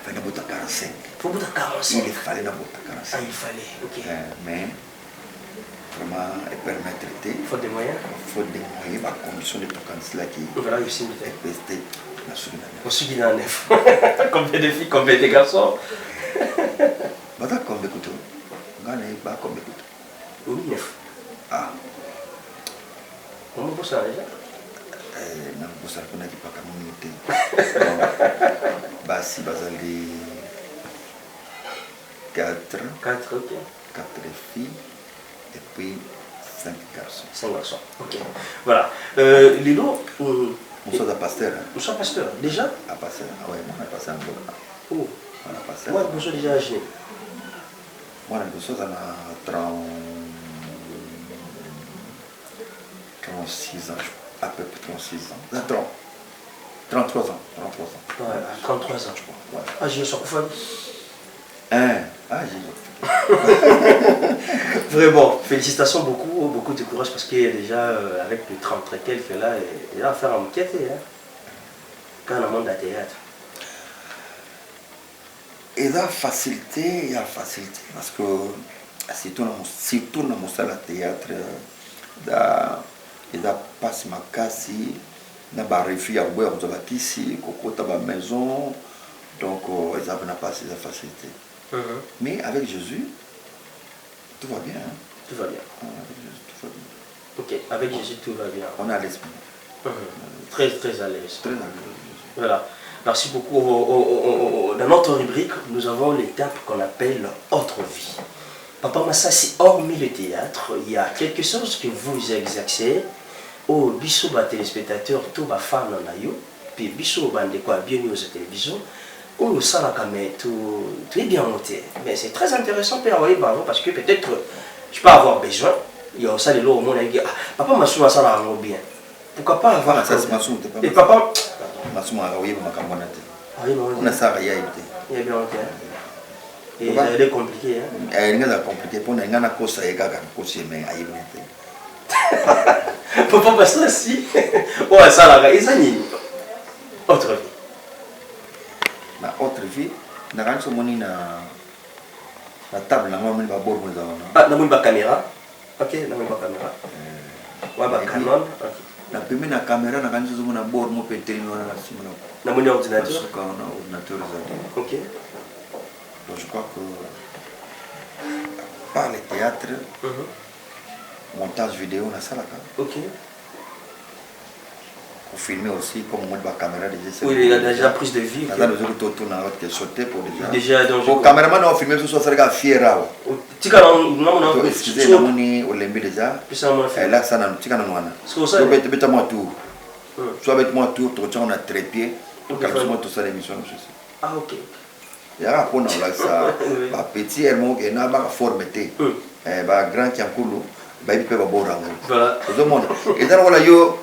Fallait na bota 45. Faut bota 45. Il fallait na bota 45. Ah, il fallait. OK. Mais vraiment permettre faut des moyens. Faut des moyens par condition de tokansi là qui voilà aussi et peste la souvenir. On suit dans neuf. Combien de filles, combien de garçons? Bata combien de couteaux? Ngana ba combien de couteaux? Oui, 9. Ah. Comment vous ça déjà? Non, vous savez qu'on a dit pas comme unité. Bah, si bazali 4. 4, ok. 4 filles et puis 5 garçons. 5 garçons, ok. Voilà. Lilo, nous sommes à pasteur. Nous sommes pasteurs, déjà? À pasteur, ah ouais, moi on a passé un peu. Oh. On a passé. Moi, nous sommes déjà âgés. Moi, nous sommes à 36 ans, à peu près 36 ans. 33 ans. Ouais, 33 ans, je crois. Ouais. Ah, j'ai sur quoi? Ah, j'ai Vraiment, félicitations beaucoup de courage parce qu'il y a déjà, avec le 30 et quelques là, il va faire enquête, hein, quand on monte à théâtre. il y a facilité, parce que surtout dans mon salle de théâtre, il y a passe ma casse, il y a des refus à boire, il y a des maison, donc il y a pas de facilité. Mais avec Jésus, tout va bien. Hein? Tout va bien. Avec Jésus, tout va bien. Ok, avec Jésus, tout va bien. On est à l'esprit. Très, très à l'aise. Très à l'aise. Voilà. Merci beaucoup. Dans notre rubrique, nous avons l'étape qu'on appelle Autre vie. Papa Massassi, hormis le théâtre, il y a quelque chose que vous exercez au biso ba téléspectateur, tout ba fan na yo, puis biso bande quoi bien news télévision. Où le ça tout est bien monté. Mais c'est très intéressant parce que peut-être je peux avoir besoin. Il y a ça les lots au monde qui papa m'a souvent ça là bien. Pourquoi pas avoir ça c'est ma soute pas. Et papa ma soute a oui ma camonate. Ah oui on a ça réalité. Il est bien ok. Et elle est compliquée hein. Elle est compliquée pour n'anga na kosa et gaga kosi mais aïe bien. Papa parce que si ouais ça là ils ont autre vie. Na autre vie na quand so moni na table na ngomoni ba bord mo zaona. Ah na moni ba caméra. OK, na moni ba caméra. Ouais ba Canon. OK. Na pemi na caméra na quand so mona bord mo petri mo na sima na moni ordinateur. So ka na ordinateur za. OK. Donc je crois que par le théâtre, montage vidéo na ça là. OK. Pour filmer aussi comme moi de la caméra déjà. Oui, il a déjà prise de vie. Là nous avons tout tourné avec des sauter pour déjà. Déjà donc pour caméraman on filmer ce soit ça gars fier là. Tika non excusez moi ni au lembe déjà. Là ça na tika na wana. C'est ça. Bête moi tout. Soit bête moi tout on a trépied pour calculer tout ça l'émission aussi. Ah OK. Il y a pour là ça ba petit hermo que na ba formeté. Ba grand qui en coulou ba il peut ba borango. Voilà. Tout le monde. Et dans voilà yo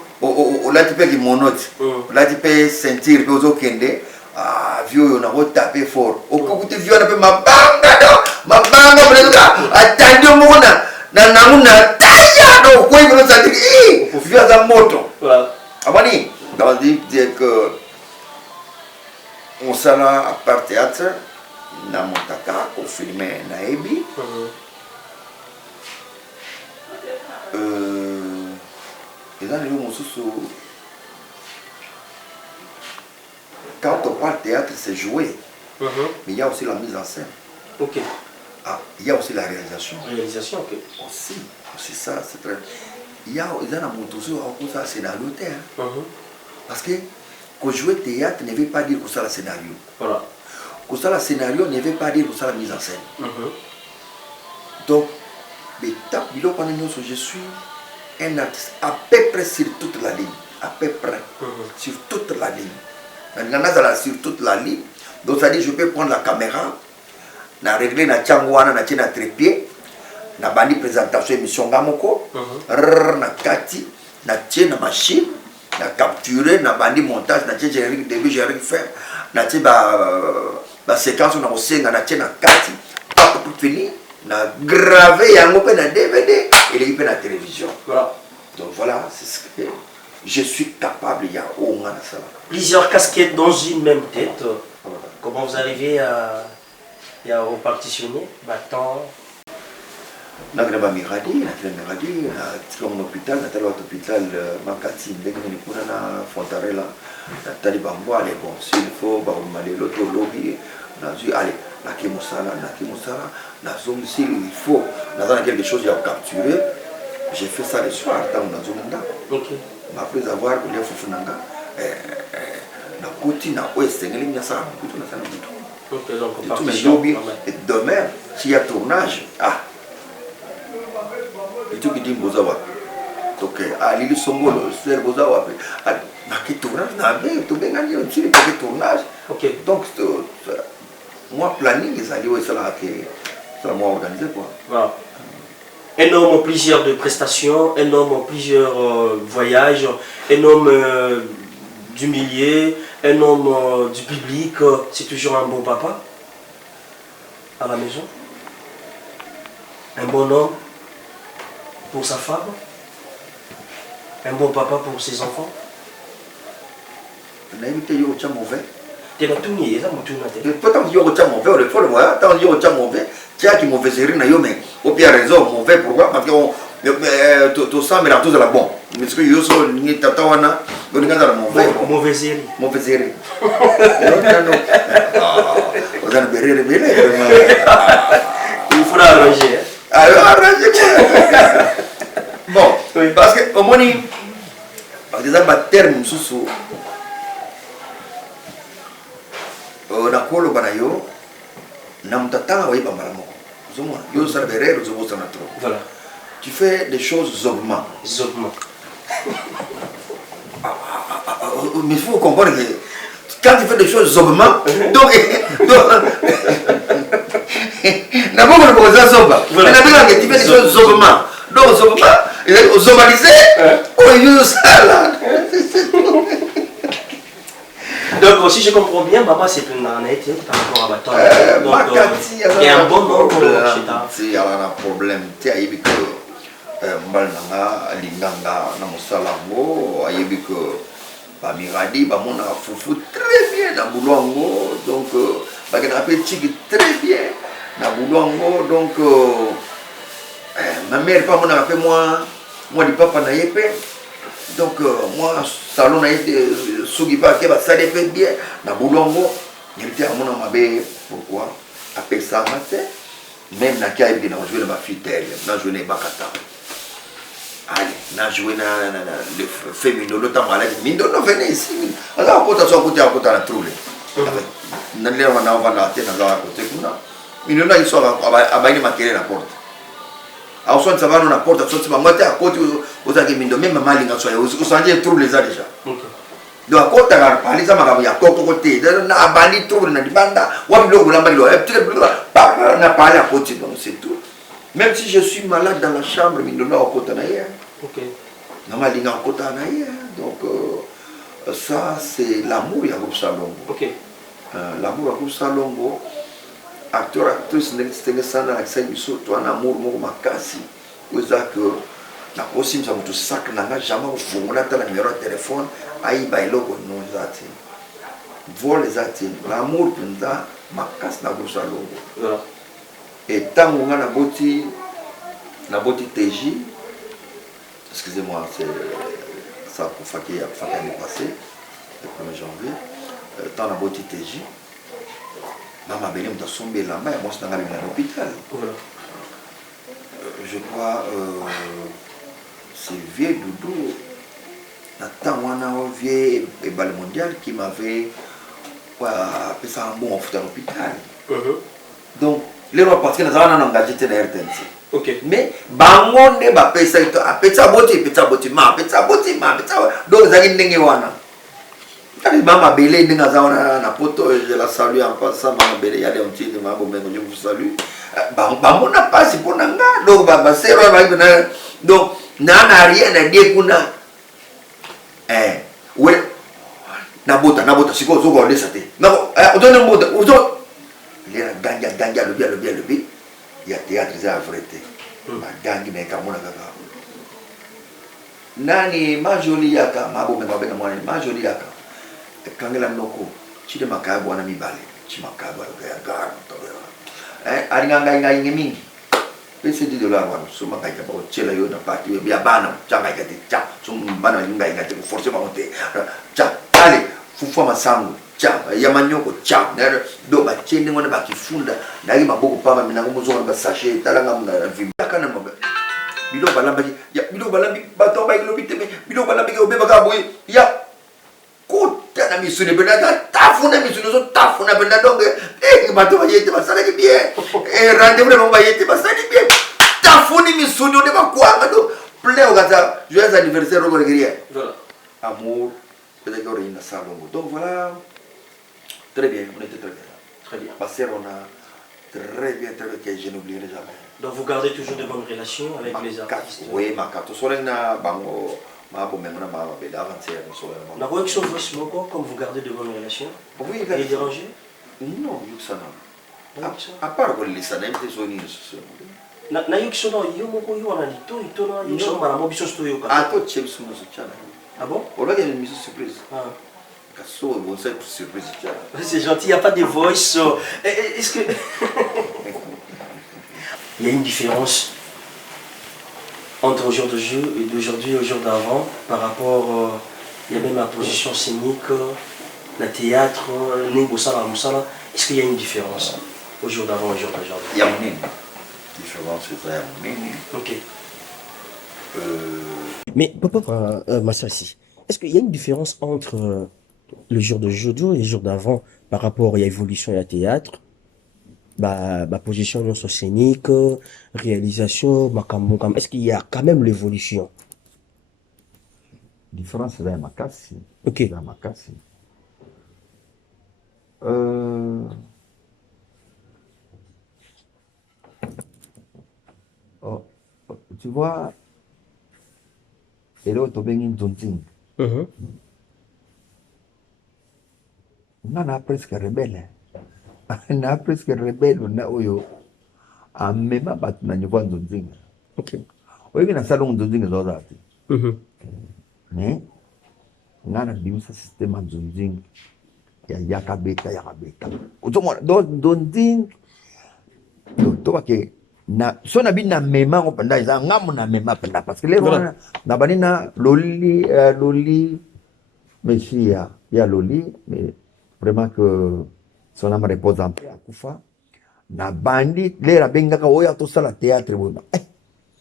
là tu peux qui monote là tu peux sentir que aux kende ah vieux on a retapé fort au coup tu vieux on a fait ma banga attendez mon na namuna taya do quoi il veut sentir vieux à moto voilà abani dans dire que on s'en a à part théâtre na montaka au filmer na ebi et dans les mots quand on parle théâtre, c'est jouer. Mais il y a aussi la mise en scène. OK. Ah, il y a aussi la réalisation. Réalisation, OK. Aussi ça, c'est très. Il y a un montoso à ça scénario parce que jouer théâtre ne veut pas dire que ça le scénario. Voilà. Que ça le scénario ne veut pas dire que ça la mise en scène. Donc, l'étape je suis un artiste à peu près sur toute la ligne. À peu près. Sur toute la ligne. Sur toute la ligne. Donc ça dit je peux prendre la caméra, na régler na tchangwana na tina trépied, na bandi présentation émission gamoko, na kati, na tina machine, na capturer, na bandi montage, na tina générique début générique fin, na tina ba séquence na osenga na tina kati, pour finir, na graver yango pe na DVD et les na télévision. Voilà. Donc voilà, c'est ce que je suis capable, il y a au moins ça. Plusieurs casquettes dans une même tête. Comment vous arrivez à repartitionner battant? On a un miradi, un hôpital, Makati, na Fontarella, Nathalie Bamboa, allez bon, s'il faut, l'autre lobby, on a dit, allez, Nakimosala, s'il faut, on a quelque chose à capturer. J'ai fait ça le soir, dans mon zone. Ok. Après avoir eu le Fufunanga, na côté na ouest, il y a ça, ok, donc tous mes lobbies. Et demain, s'il y a tournage, et tout qui dit Bozawa. Donc, à l'île Songolo, c'est Bozawa. Na qui tournage, na bien, tout bien gagné aussi le tournage. Ok. Donc, moi planning, ils allaient ça là que ça m'a organisé quoi. Voilà. Un homme plusieurs de prestations, un homme plusieurs voyages, un homme du milieu, un homme du public, c'est toujours un bon papa à la maison. Un bon homme pour sa femme, un bon papa pour ses enfants. On a invité Yo mauvais. T'es tout nié, ça, mon tour na tête. Tant que tu as mauvais, il faut le voir. Tant que tu as mauvais, tu as qui mauvais série na yo mais au pire raison mauvais pourquoi parce que tu sens mais la chose là bon. Mais ce que yo so ni tata wana, on est dans mauvais. Mauvais série. Mauvais série. Non. On a berré Il faudra arranger. Alors arranger. Bon, parce que au moins par exemple terme sous na kolo bana yo na mtatanga wa ibambala moko zomona yo sala berero zobo sana trop. Voilà. Tu fais des choses zogma. Mais il faut comprendre que quand tu fais des choses zogma, donc d'abord on pose ça zoba. Mais d'abord que tu fais des choses zogma. Donc zogma, zobalisé, on use ça là. Donc, si je comprends bien, maman c'est une nanette par rapport à Baton. Donc, il y a un bon nom pour il y a un problème. Tu as dit que Mbalnanga, Linganga, Namosalango, a dit que Bamiradi, Bamona Foufou très bien dans Boulongo. Donc, Bagana Petit très bien dans Boulongo. Donc, ma mère, pas mon appelé moi du papa n'a pas. Donc moi salon a été Sugiba qui va ça fait bien na Boulongo il était à mon amabé pourquoi après ça matin même na kia bien na jouer na fitel na jouer na bakata allez na jouer na le féminin le temps malade mindo no venez ici alors côté sur côté à côté la trouler na le na va na tena za côté kuna mindo na iso abaini makele na porte au soit ça va dans la porte soit tu vas monter à côté aux agimindo même mal nga soit vous sentez trouble les déjà donc à côté à parler ça m'a ya côté na bandi trouble na dibanda wa bilo kulamba lo na parler à côté donc c'est tout même si je suis malade dans la chambre mindo na côté na hier OK na malinga côté na hier donc ça c'est l'amour ya groupe Salongo. OK l'amour ya groupe Salongo. Acteur, actrice, n'existait sana accent biso to un amour moko makasi oza que na possible ça mutu sac nanga jamais ofungola ta numéro de téléphone ayiba eloko no zati vol zati l'amour pinda makasi na groupe Salongo. Voilà. Et tango nga na boti TJ, excusez-moi c'est ça pour faké l'année passée le 1er janvier tant na boti TJ Maman Bélim t'a sombé la main, moi c'est dans l'hôpital. Voilà. Je crois c'est vieux Doudou. Nathan Wana vieux et bal mondial qui m'avait appelé ça un bon en foot à l'hôpital. Donc les rois parce que nous avons engagé la RTNC. OK. Mais bangonde ba pesa ito apetsa boti ma donc zaki ndenge wana. Maman Bélé, na poto, je la salue en passant. Maman Bélé, il y a des petits de Maman Bélé, je vous salue. On n'a pas si pour Nanga. Donc, donc, n'a rien à dire pour Nanga. Oui, Nabota, si vous voulez, ça t'est. Non, on donne un mot. Il y a Ganga, le bien. Il y a théâtre, c'est la vérité. Gangi, mais comme on a gagné. Nani, ma jolie yaka, ma bonne ma jolie yaka. Kangela noko chide makabu wana mibale chimakabu ya gar aringanga mingi pese $10 wana so makaika ba chela yo na pati we bia bana changa ikati cha so bana ngai ngati force ba monte cha ale fufu masangu cha ya manyoko cha do ba chende ngona ba kifunda ndagi maboko pama minango muzona ba sachet talanga mna vibaka na mabe bilo balambi ya bilo balambi bato ba ilobite bilo balambi ke obeba ka boy ya kota na misuni benda tafuna misuni so tafuna benda donc bato ba yete basala ke bien rendez-vous na ba yete basala bien tafuni misuni on ba kwanga do plein ogata joyeux anniversaire au Grégoire. Voilà. Amour peut-être qu'on est dans Salongo. Donc voilà, très bien, on était très bien. Très bien. Parce qu'on a très bien, je n'oublierai jamais. Donc vous gardez toujours de bonnes relations avec les artistes. Oui, ma carte. Solena bango. Ma bon même na ma belle avant-hier solena. Na quoi que chose comme vous gardez de bonnes relations? Oui, il est dérangé? Non, yuksana. À part que les sanem te soni na yuksona yo moko yo na lito itona yuksona mara mo biso sto yo ka. Ah to chebsu no chana. Ah bon? On a une mise surprise. Ah. C'est gentil, il n'y a pas de voice. Est-ce que... Il y a une différence entre au jour de jeu et d'aujourd'hui au jour d'avant par rapport... il y a même la position scénique, le théâtre, est-ce qu'il y a une différence au jour d'avant et au jour d'aujourd'hui? Il y a une différence, c'est ça, il y a une. Ok. Mais papa Massassi, est-ce qu'il y a une différence entre le jour d'aujourd'hui et le jour d'avant par rapport à l'évolution du théâtre, ma position sur scénique, réalisation, est-ce qu'il y a quand même l'évolution? Différence c'est ma casse. Ok. Dans ma casse. Tu vois, et là, tu as bien une on a presque rebelle. On a presque rebelle. On a oyo. En même temps, tu n'as pas de Ok. Oui, on a salon de zing zozati. Mais, on a un système de zing. Yakabeta. Don't think. Tu vois que na so na bin na mema ko panda isa ngamu na mema panda parce que les gens na banina loli Messia ya loli mais vraiment que son âme repose en paix akufa na bandi lera benga ka oya to sala théâtre bona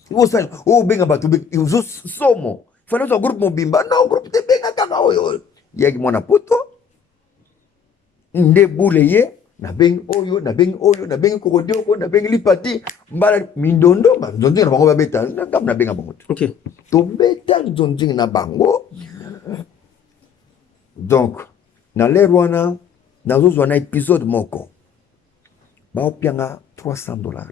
wo sala o benga batu uzo somo fana so groupe mobimba non groupe te benga ka oyo yegi mona puto nde bule ye na bengi oyo na bengi kokodioko na bengi lipati mbala mindondo nzonzingi na bango babeta na benga bango ok tobeta nzonzingi na bango donc na lere wana nazozwa na épisode moko baopianga $300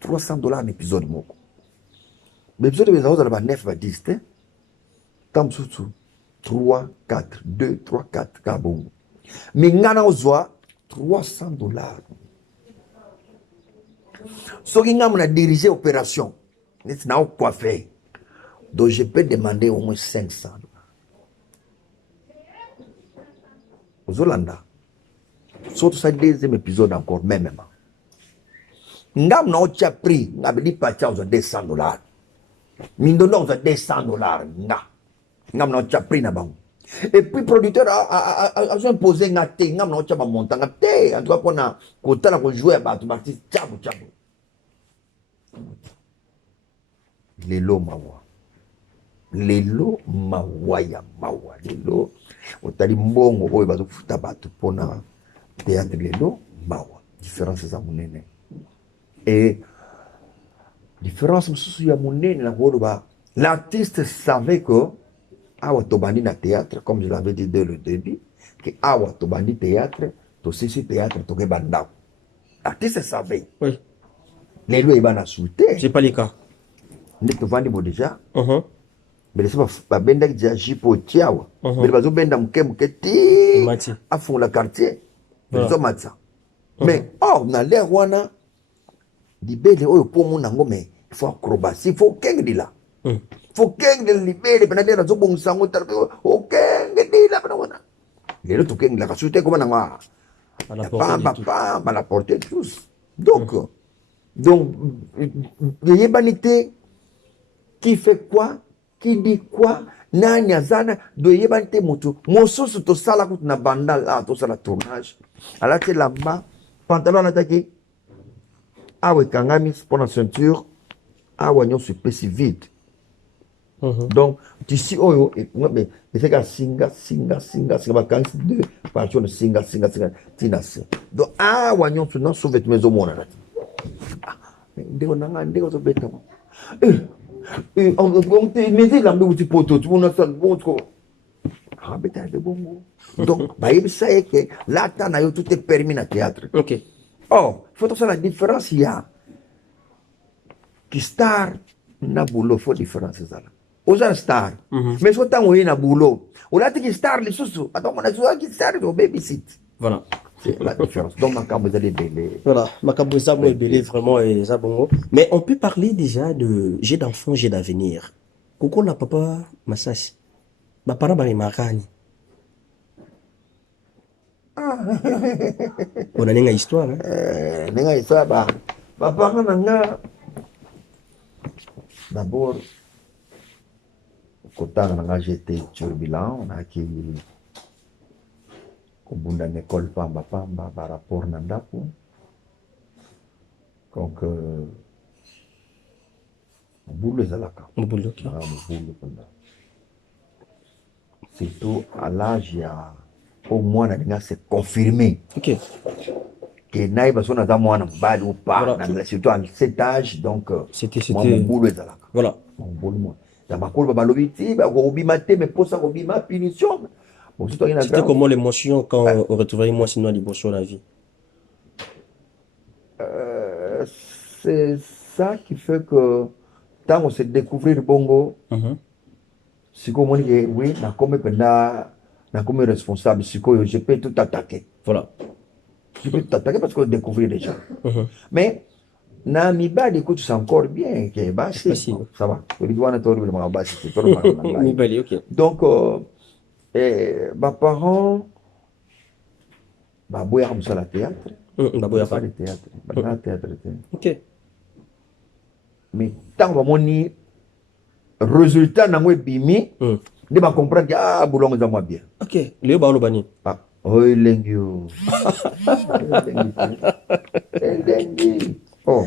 $300 na épisode moko baépisode bezazozala ba 9 ba 10 te tam susu 3, 4, 2, 3, 4, kabongo. Mais ngana ozwa $300. Ce qui n'a dirigé l'opération, n'est pas quoi faire. Donc je peux demander au moins $500. Aux Hollanda, surtout ça deuxième épisode encore même. Ngam na ocha prix, ngabili pacha aux $200. Mindono aux $200 nga. Ngam na ocha prix na bango. Et puis producteur a imposé ngate ngam na ocha ba montant ngate en tout cas pour na kota la ko jouer ba tu artiste chabu. Lelo mawa ya mawa lelo otali mbongo oyo bazo futa batu pona théâtre lelo mawa différence za munene et différence mususu ya munene na koloba l'artiste savait que awa tobandi na théâtre comme je l'avais dit dès le début que awa tobandi théâtre to sisi théâtre to ke bandao l'artiste savait oui lelo ibana souté c'est pas le cas ne te vandi bo déjà mais laisse pas benda qui déjà jipo tiawa mais bazo benda mke ti à fond la quartier bazo matsa mais na l'air wana libele oyo po mona ngome il faut acrobatie il faut kengi là faut kengi libele pena dera zo bongisa ngo tar o kengi là pena wana lelo to kengi la kasute ko bana la porter tous donc yebanité qui fait quoi qui dit quoi nani azana do yebanité moto mosusu to sala kutu na banda la to sala tournage alati lamba pantalon attaqué awe kangami pour la ceinture awa nyonso pesi vide donc ici oyo mais c'est que singa vacances de partir singa tina se donc awa nyonso na sauver mes homona là ndeko nanga ndeko zo beta on te mezi la mbi poto tu na sa bon ko beta de bongo donc ba yebisa que là tana yo tout est permis na théâtre ok faut que ça la différence il y a qui star na boulot faut différence ça là aux un star mais faut tant na boulot on a dit qui star les sous attends on a dit qui star au babysit voilà c'est la différence donc makambo za belé voilà makambo za mo belé vraiment et za bongo mais on peut parler déjà de j'ai d'enfants j'ai d'avenir koko la papa Massassi Bapara barimaka ni. On a une histoire. Nenga histoire bapara nanga d'abord kotanga nanga j'étais turbulent, on a qui kobunda l'école pamba par rapport na ndako. Donc boulot ezalaka. Boulot. Surtout à l'âge, il y a au moins c'est confirmé. Ok. Que naïba son à moi bad ou pas. Voilà. Surtout à cet âge, donc C'était mon boulot ezalaka. Voilà. Mon boulot. Dans ma cour babalobiti, ba gobi maté mais pour ça gobi ma punition. Bon, c'était comment l'émotion quand on retrouvait moi sinon les bossos la vie. C'est ça qui fait que tant on s'est découvert bongo. Si comme on dit oui, na comme responsable, si je peux tout attaquer. Voilà. Je peux tout attaquer parce qu'on découvre les gens. Mais na mi bad écoute c'est encore bien que bah ça va. Donc mes parents baboya comme ça la théâtre. Baboya pas le théâtre. Pas théâtre. OK. Mais tant que mon résultat na moi bimi de ba comprendre que ah boulon za moi bien. OK. Le ba lo bani. Ah, oi lengyo. Oh.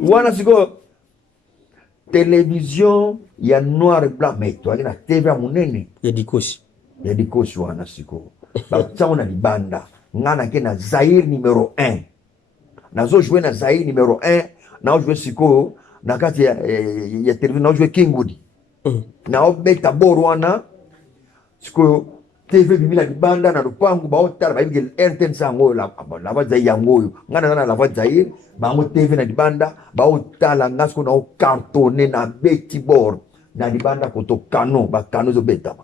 Wana siko télévision ya noir et blanc mais toi na TV à munene. Ya dikosi. Ya dikosi wana siko. Ba tsaona na libanda. Ngana ke na Zaïre numéro 1. Nazo jouer na Zaïre numéro 1, na jouer siko na kati ya télévision na jouer King Woody. Na obeta borwana siko TV bimila libanda na lupangu ba otala ba bigel RTN sango la ba Zaïre yango ngana na la voix Zaïre ba ngo TV na libanda ba otala ngasko na cartonné na beti bor na libanda koto kano ba kano zo beta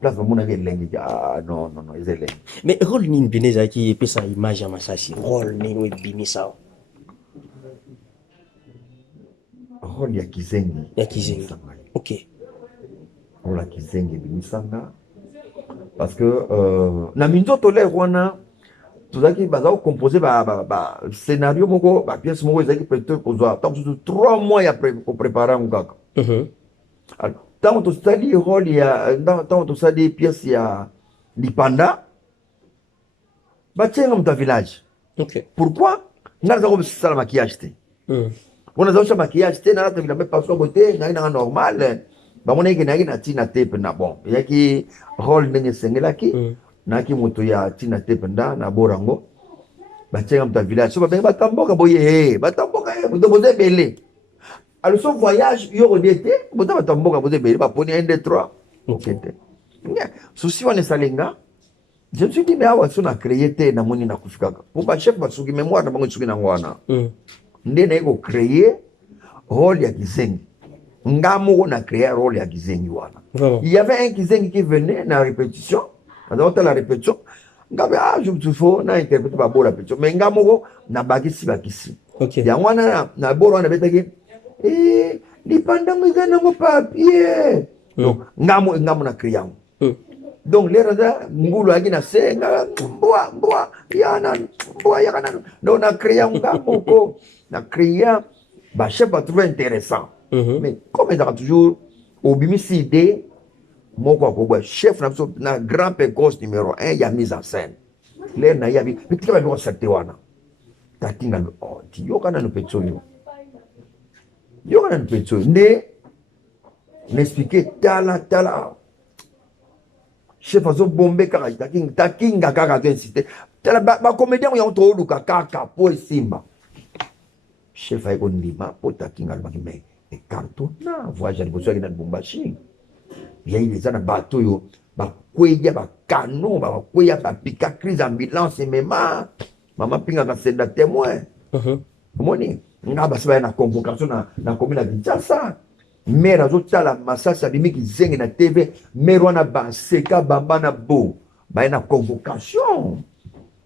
place ba mona lengi non ezele mais rôle ni bineza qui peut sa image à masasi rôle ni we bimisa rôle ya kizengi OK rôle ya kizengi bimisanga parce que na minzoto le wana tozaki bazao composer ba scénario moko ba pièce moko ezaki peut-être kozwa tant 3 mois après pour préparer ngaka alors tant to study rôle ya tant to study pièce ya lipanda ba tsenga mta village. OK Pourquoi ngaza ko sala maquillage te on a ça maquillage te na ta même pas so beauté na normal ba mona ke na tina tape na bon yaki rôle ndenge sengelaki na ki moto ya tina tape na borango ba tsenga mta village so ba benga batamboka boye batamboka moto boze belé. Alors son voyage yo d'été boza batamboka boze belé ba poni 1 2 3 OK. Souci on est salinga. Je me suis dit mais awa so na créer te na moni na kufikaka. Pour ba chef ba suki mémoire na bango suki na ngwana. Ndene eko créer rôle ya kizengi. Ngamo na créer rôle ya kizengi wana. Il y avait un kizengi qui venait na répétition. Dans la répétition, ngabe je me faut na interpréter ba bola répétition. Mais ngamo na bagisi bakisi. OK. Ya wana na bolo wana betaki lipanda mwigana ngo papier. Donc ngamo na créer. Donc les rada ngulu agina senga mbwa yana mbwa yakana. Donc na créer ngamo ko na créer ba chef ba trouver intéressant. Mais comme il a toujours au bimisi idée moko ko chef na grand précoce numéro 1 il y a mise en scène. Les na yabi petit ba no secte wana. Tatinga oh ti yoka na no petso yo. Yoka na no petso ne n'expliquer tala chef azo bombe kaka takinga kaka to inciter tala ba comédien ya to luka kaka po simba chef ay ko ndima po takinga ba mais et carton na voyage à l'époque na Lubumbashi il y a des ana bateau yo ba kweya ba canon ba kweya ba pika crise ambulance mema mama pinga ka senda témoin moni nga ba saba na convocation na commune ya Kinshasa mère azotala masasa bimiki zengi na TV mère wana ba seka bamba na bo ba na convocation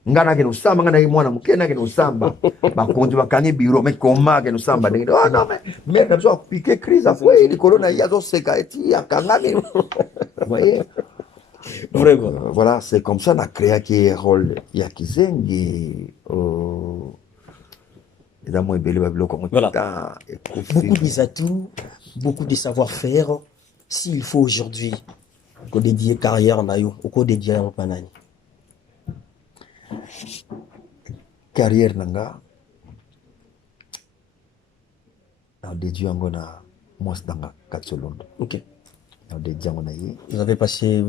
ngana ke no samba ngana ke mwana mukena ke no samba ba konti bakangi biro mais comment ke no samba ndenge oh non mais mère na zo piquer crise afwe ni corona ya zo seka eti akangami Vous voyez? Vraiment. Voilà, c'est comme ça qu'on a créé qui rôle Yakizengi. Voilà. Beaucoup des atouts, beaucoup de savoir-faire. S'il faut aujourd'hui qu'on dédie carrière en ayo, ou qu'on dédie en panani. Carrière nanga, on dédie en gona, moi c'est dans la Katsolondo. Ok. On dédie en gona y. Vous avez passé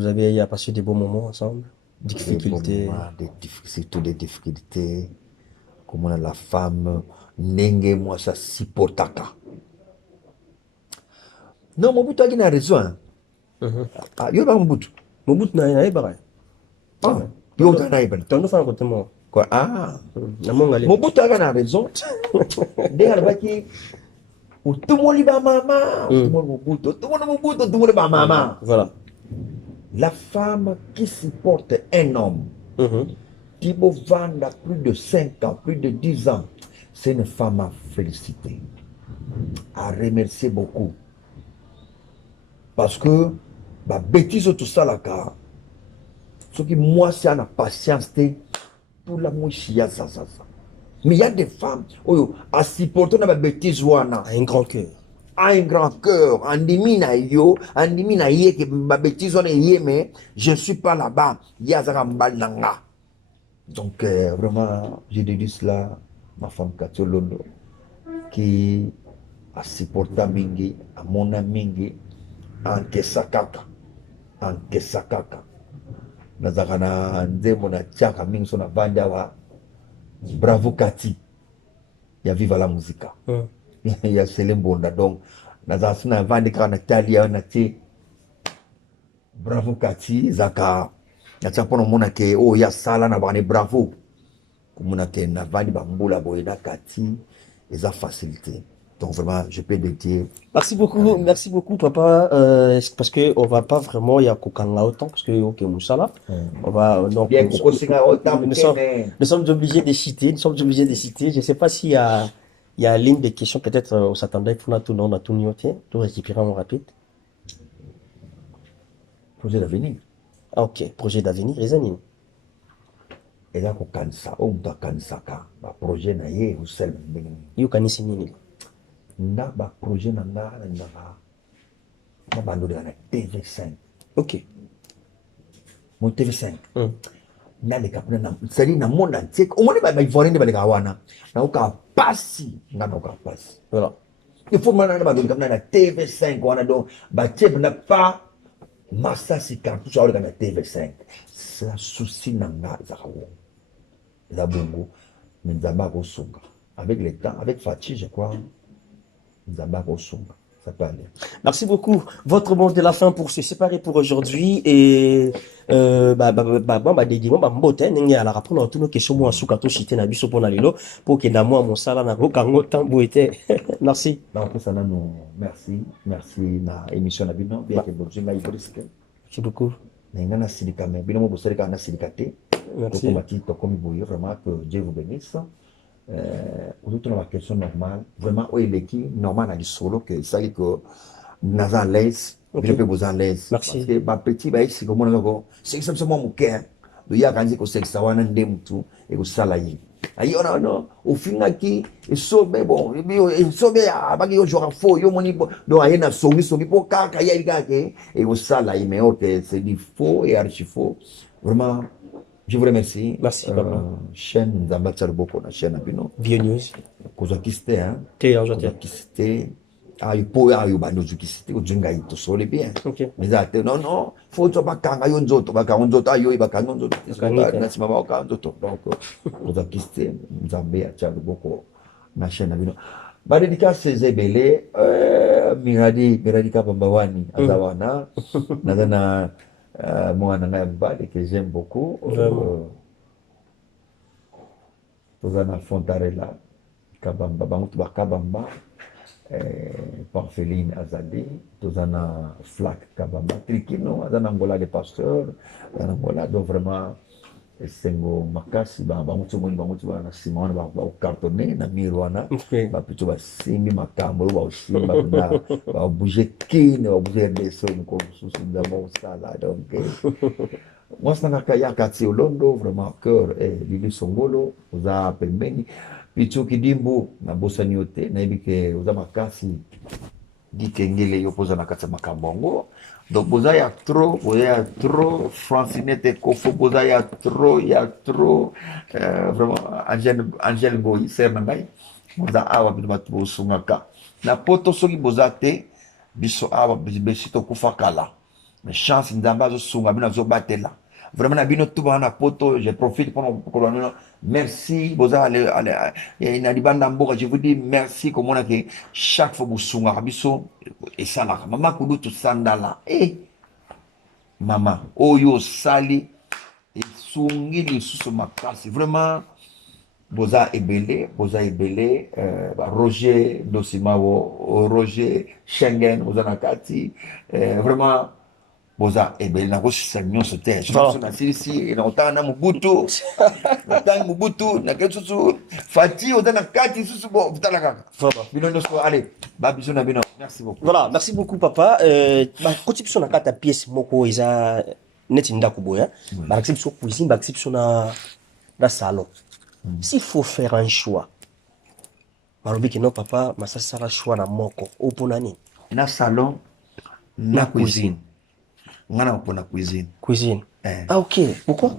des bons moments ensemble? Difficultés. Surtout des difficultés. Comment la femme, n'enge moi ça supportaka. Non, Mobutu a raison. Hein. Ah, yo ba Mobutu. Mobutu na ebara. Ah, yo ta na ibana. Tondo fa côté moi. Quoi? Ah. Na monga le. Mobutu a raison. Denga baki tout le monde ba mama, tout le monde Mobutu, tout le monde Mobutu, tout le monde ba mama. Voilà. La femme qui supporte un homme qui peut vendre plus de 5 ans, plus de 10 ans, c'est une femme à féliciter, à remercier beaucoup. Parce que, bah, bêtise tout ça là, car, ce qui, moi, c'est la patience, tout la mouchia, ça. Mais il y a des femmes, oh, à supporter la bêtise, wana. A un grand cœur. A un grand cœur, andimina ye, que ma bêtise, on est yé, mais je ne suis pas là-bas, yazara mbal nanga. Donc, vraiment, je dédie cela, ma femme Katolondo, qui a supporté Mingi, à mon ami, en Kesakaka. Nazakana, Nzemo na Tchaka, Mingso na Vandawa, bravo Kati, ya viva la musica. Ya Selembonda, donc, Nazasuna Vandika na Talia, na T, bravo Kati, Zaka. Natapona mona ke oh ya sala na bane bravo kumuna ke na vani bambula boyena kati et ça facilité. Donc vraiment je peux dédier. Merci beaucoup papa parce que on va pas vraiment y a kokanga autant parce que OK Moussala on va donc bien nous sommes obligés de citer, je sais pas s'il y a ligne de questions peut-être on s'attendait pour tout non tout nioté tout récupérer en rapide. Projet d'avenir. Ah, ok, projet d'avenir, les amis. Et là, on kansa, on doit kansa ka, ba projet na ye ou sel mbeng. Yo kanisi nini? Na ba projet na nga na ba ndo na TV5. Ok. Mon TV5. Na le kapna na sali na monde entier. Au moins ba ivoirien de ba le kawana. Na uka pasi, na uka pasi. Voilà. Il faut maintenant ba ndo kapna na TV5 wana donc ba chep na pas Massa si cartouche à la TV5. C'est un souci nanga zakawo. Zabongo, Nzamba Sunga. Avec le temps, avec Fatih, je crois, Nzamba Sunga. Ça peut aller. Merci beaucoup. Votre mot de la fin pour se séparer pour aujourd'hui et dédié mbote n'engi ala répondre toutes nos questions moi sukato chité na biso pona lelo pour que na moi mon sala na rokango tambo était. Merci. Donc ça nous merci na émission na bino bien que bonjour na ibrisque. Merci beaucoup. N'engana silika mais bino mo bosalika na silikate. Merci. Comme vous vraiment que Dieu vous bénisse. Aujourd'hui, on a une question normale. Vraiment, où est l'équipe normal à solo que ça dit que nous à l'aise, je peux vous à l'aise. Merci. Parce que ma petit bah ici comme on a c'est que mon cœur. Il y a quand que c'est que ça va n'en tout et que ça là y. Aïe non, au final qui est sauvé bon, et sauvé à bagi yo joueur faux, yo moni do rien à sauver pour kaka ya igake et que ça là y mais c'est du faux et archi faux. Vraiment je vous remercie. Merci, papa. Chaîne d'Ambassade beaucoup, la chaîne Abino. Bio News. Kozakiste, hein. Kozakiste. Ah, il faut y bando zukiste, ou djunga ito sole bien. Ok. Mais non, faut to bakanga yon zoto, ayo ibakanga yon zoto. Nasi mama oka zoto. Donc, Kozakiste, Nzambe, Achado beaucoup, la chaîne Abino. Ba dédicace Zebele, Miradi Kabambawani, Azawana, Nazana, moi, que j'aime beaucoup. Tozana Fontarella, Kabamba, Bangutuba Kabamba, Parfeline Azadi, Tozana Flak Kabamba, Trikino, Azana Angola des pasteurs, Angola, donc vraiment, esengo makasi bango tomoni bango ti bana nsima wana baokartone na mire wana baplutôt basimbi makambo oyo baosimba mpenza babouge kine babouge rdc mokolo mosusu nzambe osala donc mwasi na kaka yaka ti olondo vraiment cœur lili songolo oza pembeni pichu kidimbu nabosani yo te nayebi ke oza makasi dikengele yo mpoza na kati ya makambo yango donc boza ya trop francinete kofo boza ya trop vraiment angel ngoi ser na ngai boza awa bino bato bosungaka na poto soki boza te biso awa besi tokufa kala mais chance nzambe azosunga bino azobatela vraiment na bino tout bana poto je profite pour kolonelo merci boza na libanda mboka je vous dis merci komona ke chaque fois bosunga biso esalaka mama kudutu sandala mama oyo sali esungi lisusu makasi vraiment boza ebele Roger Dosimao Roger Schengen boza na kati vraiment boza ebele na kosisa nyonso te na silisi na otanga na Mobutu na ketsusu Fati oza na kati susu bo tala kaka bino nyonso allez babiso na bino merci beaucoup. Voilà, merci beaucoup papa. Koti biso na kata pièce moko eza neti ndako boya ba biso cuisine ba biso na salon. S'il faut faire un choix malobi ke non papa masasa la choix na moko opona nini na salon na cuisine ngana opona cuisine ah ok pourquoi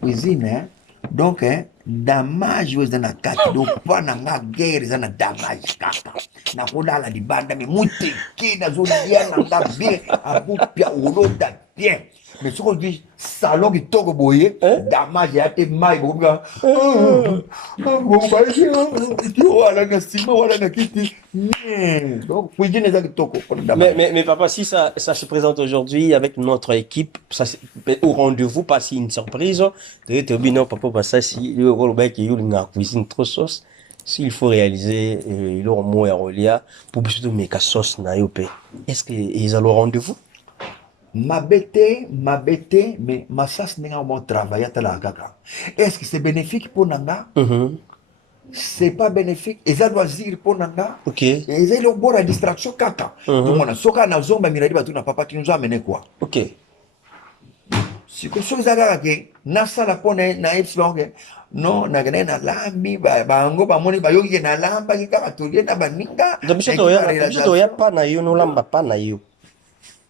cuisine donc damage oyo eza na kati donc mpo na nga guerre eza na damage kaka nakolala libanda me moteke nazolia na nga bien abupia olota bien mais soki ozwi salon kitoko boye damage ya te mai bokoka wala na nsima wala na kiti donc cuisine eza kitoko. Mais papa, si ça se présente aujourd'hui avec notre équipe, ça au rendez-vous, pas si une surprise, non papa, pas ça si le rôle qui est une cuisine trop sauce, s'il faut réaliser le mot à relia pour plus de méga sauce na yopé. Est-ce qu'ils ont le rendez-vous? Ma bête, mais ma sauce n'est pas travailler à la kaka. Est-ce que c'est bénéfique pour Nanga? C'est pas bénéfique. Et ça doit dire pour Nanga. Ok. Et ça, il y a une distraction kaka. Tout le monde, soka na zomba miradi batu na papa qui nous a amené quoi? Ok. Si que chose à que nasa la pone na epsilon non na gane na lambi ba ngo ba moni ba yogi na lamba ki kaka to na baninga. Donc je dois y a pas na yo no lamba pas na yo.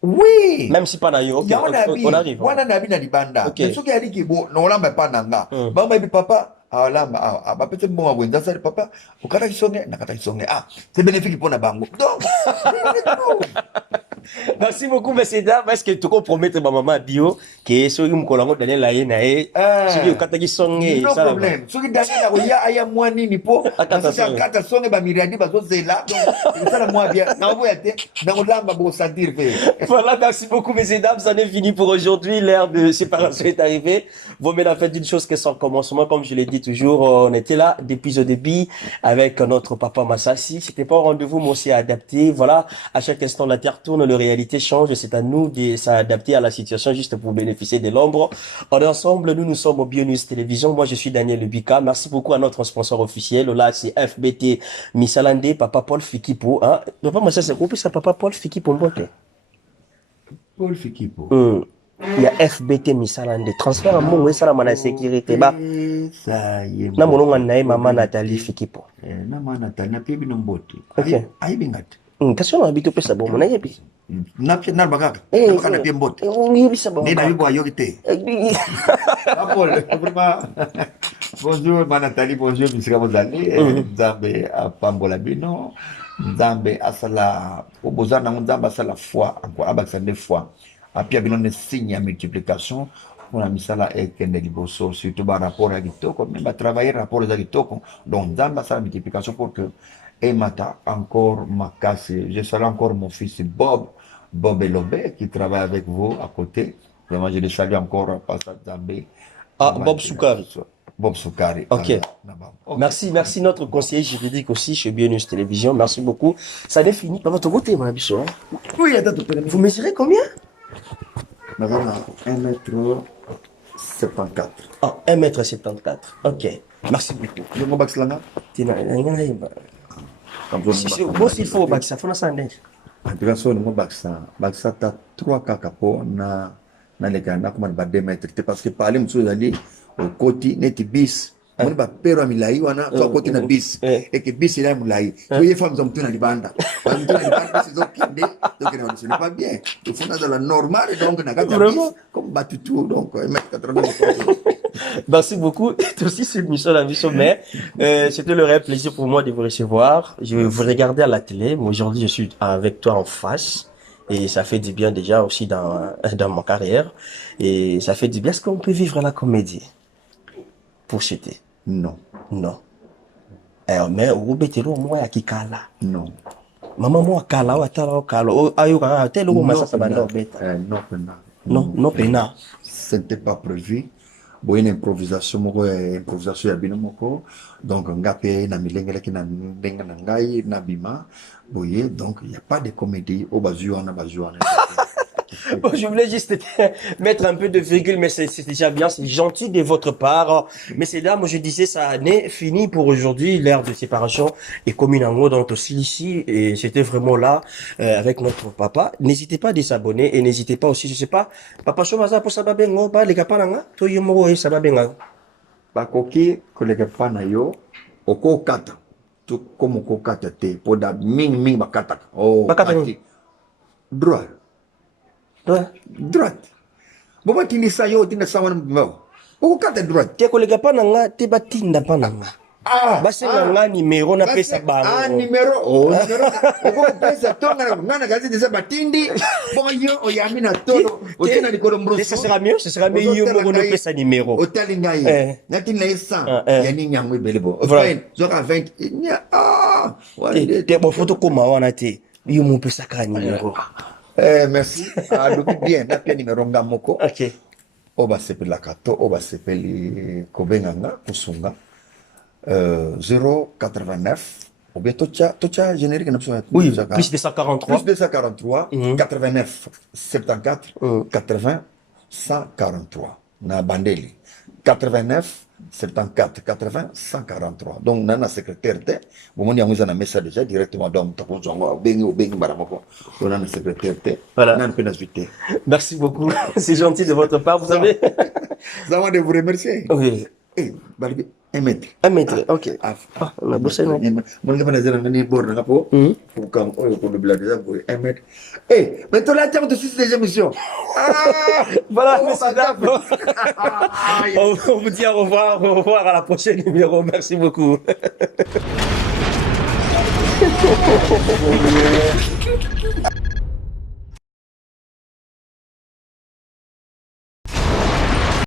Oui. Même si pas na yo. Ok. On arrive. Wana na bi na libanda. Mais soki ali ki bo no lamba pas nanga. Ba mai papa lamba ba peut-être bon abwenza ça papa okata kisonge na kata kisonge c'est bénéfique pour na bango. Donc merci beaucoup, messieurs dames. Est-ce que tu peux promettre ma maman bio que ce qui me collango Daniel Laye nae ce qui okataki songe no problème ce qui Daniel Laye aya mwani ni po kata songe ba miradi ba zozela donc ça la moi bien na voya te na olamba bo sentir fe. Voilà, merci beaucoup, messieurs dames. Ça en est fini pour aujourd'hui. L'ère de séparation est arrivée. Vous m'avez fait une chose qui est sans commencement, comme je l'ai dit toujours. On était là depuis le début avec notre papa Massassi. C'était pas un rendez-vous, mais aussi adapté. Voilà, à chaque instant la terre tourne, la réalité change. C'est à nous de s'adapter à la situation juste pour bénéficier de l'ombre. On est ensemble, nous sommes au BioNews Télévision. Moi, je suis Daniel Lebika. Merci beaucoup à notre sponsor officiel. Là, c'est FBT Misalande, Papa Paul Fikipo. Hein? Papa Massassi, c'est quoi ça, Papa Paul Fikipo Mbote? Paul Fikipo. Il y a FBT Misalande. Transfert à mon ça la mana sécurité. Bah, ça y est. Na mono nganae maman Nathalie Fikipo. Na maman Nathalie na pebi no mbote. Ok. Ayi bingat. Kasi on habite pesa bon na yebi. Na pia na bagaka. Kana pia mbote. Yebi sa bon. Ni na yubo ayogite. Paul, vraiment. Bonjour ma Nathalie, bonjour Monsieur Mozali. Nzambe apambola bino. Nzambe asala obozana nzambe asala foi encore abakande foi. Apia bino ne signe à multiplication pour la misala ekende liboso surtout par rapport à kitoko même à travailler rapport à kitoko donc dans la multiplication pour que Emata encore makasi je salue encore mon fils Bob Elobé qui travaille avec vous à côté vraiment je le salue encore Pasteur Zambé Bob Soukari. Bob Soukari. Ok. Okay. Merci notre conseiller juridique aussi chez BioNews Télévision. Merci beaucoup. Ça est fini. Par votre côté, mon ami. Oui, attends, vous mesurez combien? 1m 74. Ah, 1m74. Ok. Merci beaucoup. Je vais bax langa. Tina, Comme ça. moi s'il faut, ça faut ça. En tout cas, so mo baxa ta 3 kakapo na lega na kuma ba 2 mètres parce que parler muso zali au côté neti bis. Mon ba pero milai wana to côté na bis et que bis ila mulai. To ye femme zamtu na libanda. Zamtu na libanda c'est donc kinde donc non ce n'est pas bien. Il faut dans la normale donc na kaka bis comme battu tout donc 1m80. Merci beaucoup. C'est aussi cette mission, la mission mère. C'était le réel plaisir pour moi de vous recevoir. Je vais vous regarder à la télé, mais aujourd'hui je suis avec toi en face. Et ça fait du bien déjà aussi dans ma carrière. Et ça fait du bien. Est-ce qu'on peut vivre la comédie pour chuter? Non. Non. Mais au bételo, moi, à qui kala? Non. Maman, moi, kala, ou atala, kala, ou ayuka, tel ou massa sabana, beta. Non, pena. Non, pena. Ce n'était pas prévu. Bon, une improvisation, improvisation ya bino moko. Donc, ngape na milengele ki na ndenga na ngai na bima. Boye, donc il n'y a pas de comédie au bazuana. Bon, je voulais juste mettre un peu de virgule, mais c'est déjà bien, c'est gentil de votre part. Mais c'est là, moi je disais, ça n'est fini pour aujourd'hui, l'ère de séparation est commune en gros, donc aussi ici, et c'était vraiment là, avec notre papa. N'hésitez pas à s'abonner, et n'hésitez pas aussi, je sais pas, papa Chomaza pour sababengo, ba les gapananga, to yemo et sababenga. Bakoki, kolega pana yo, oko kata. Tu comme oko kata te, poda ming bakata. Oh, Bakata droit. Droite. Boba tini sayo tina sawan mo. Oko kata droite. Te kolega pananga, te batinda pananga. Basi nga numéro na pesa bango. Numéro. Numéro. Oko pesa tonga ngana gazi desa batindi. Bon yo oyami na tolo. Otina likolo mbroso. Ce sera mieux yo mo no pesa numéro. Otali ngai. Nati na 100. Yani nyamwe belebo. Enfin, zoka 20. Te bo photo koma wana te. Yo mo pesa ka numéro. Merci. Donc bien, na pia numéro ngamoko. OK. Oba sepela kato, oba sepeli kobenganga kusunga. 089 ou bien tocha générique na besoin. Oui, plus 243. Plus 243 89 74 80 143 na bandeli. 89 74 80 143. Donc nana secrétaire te bon on a un message déjà directement donc ta konjongo bengi baramoko on a un secrétaire te voilà nan pénalité. Merci beaucoup. C'est gentil de votre part, vous savez. Ça va de vous remercier. Oui. Balbi 1 mètre. 1 mètre, OK. On a bossé non. Mon gars na zela ni bord na po. Pour comme on peut le blaguer pour 1 mètre. Mais toi là tu as de suite des émissions. Voilà, on vous dit au revoir à la prochaine numéro. Merci beaucoup.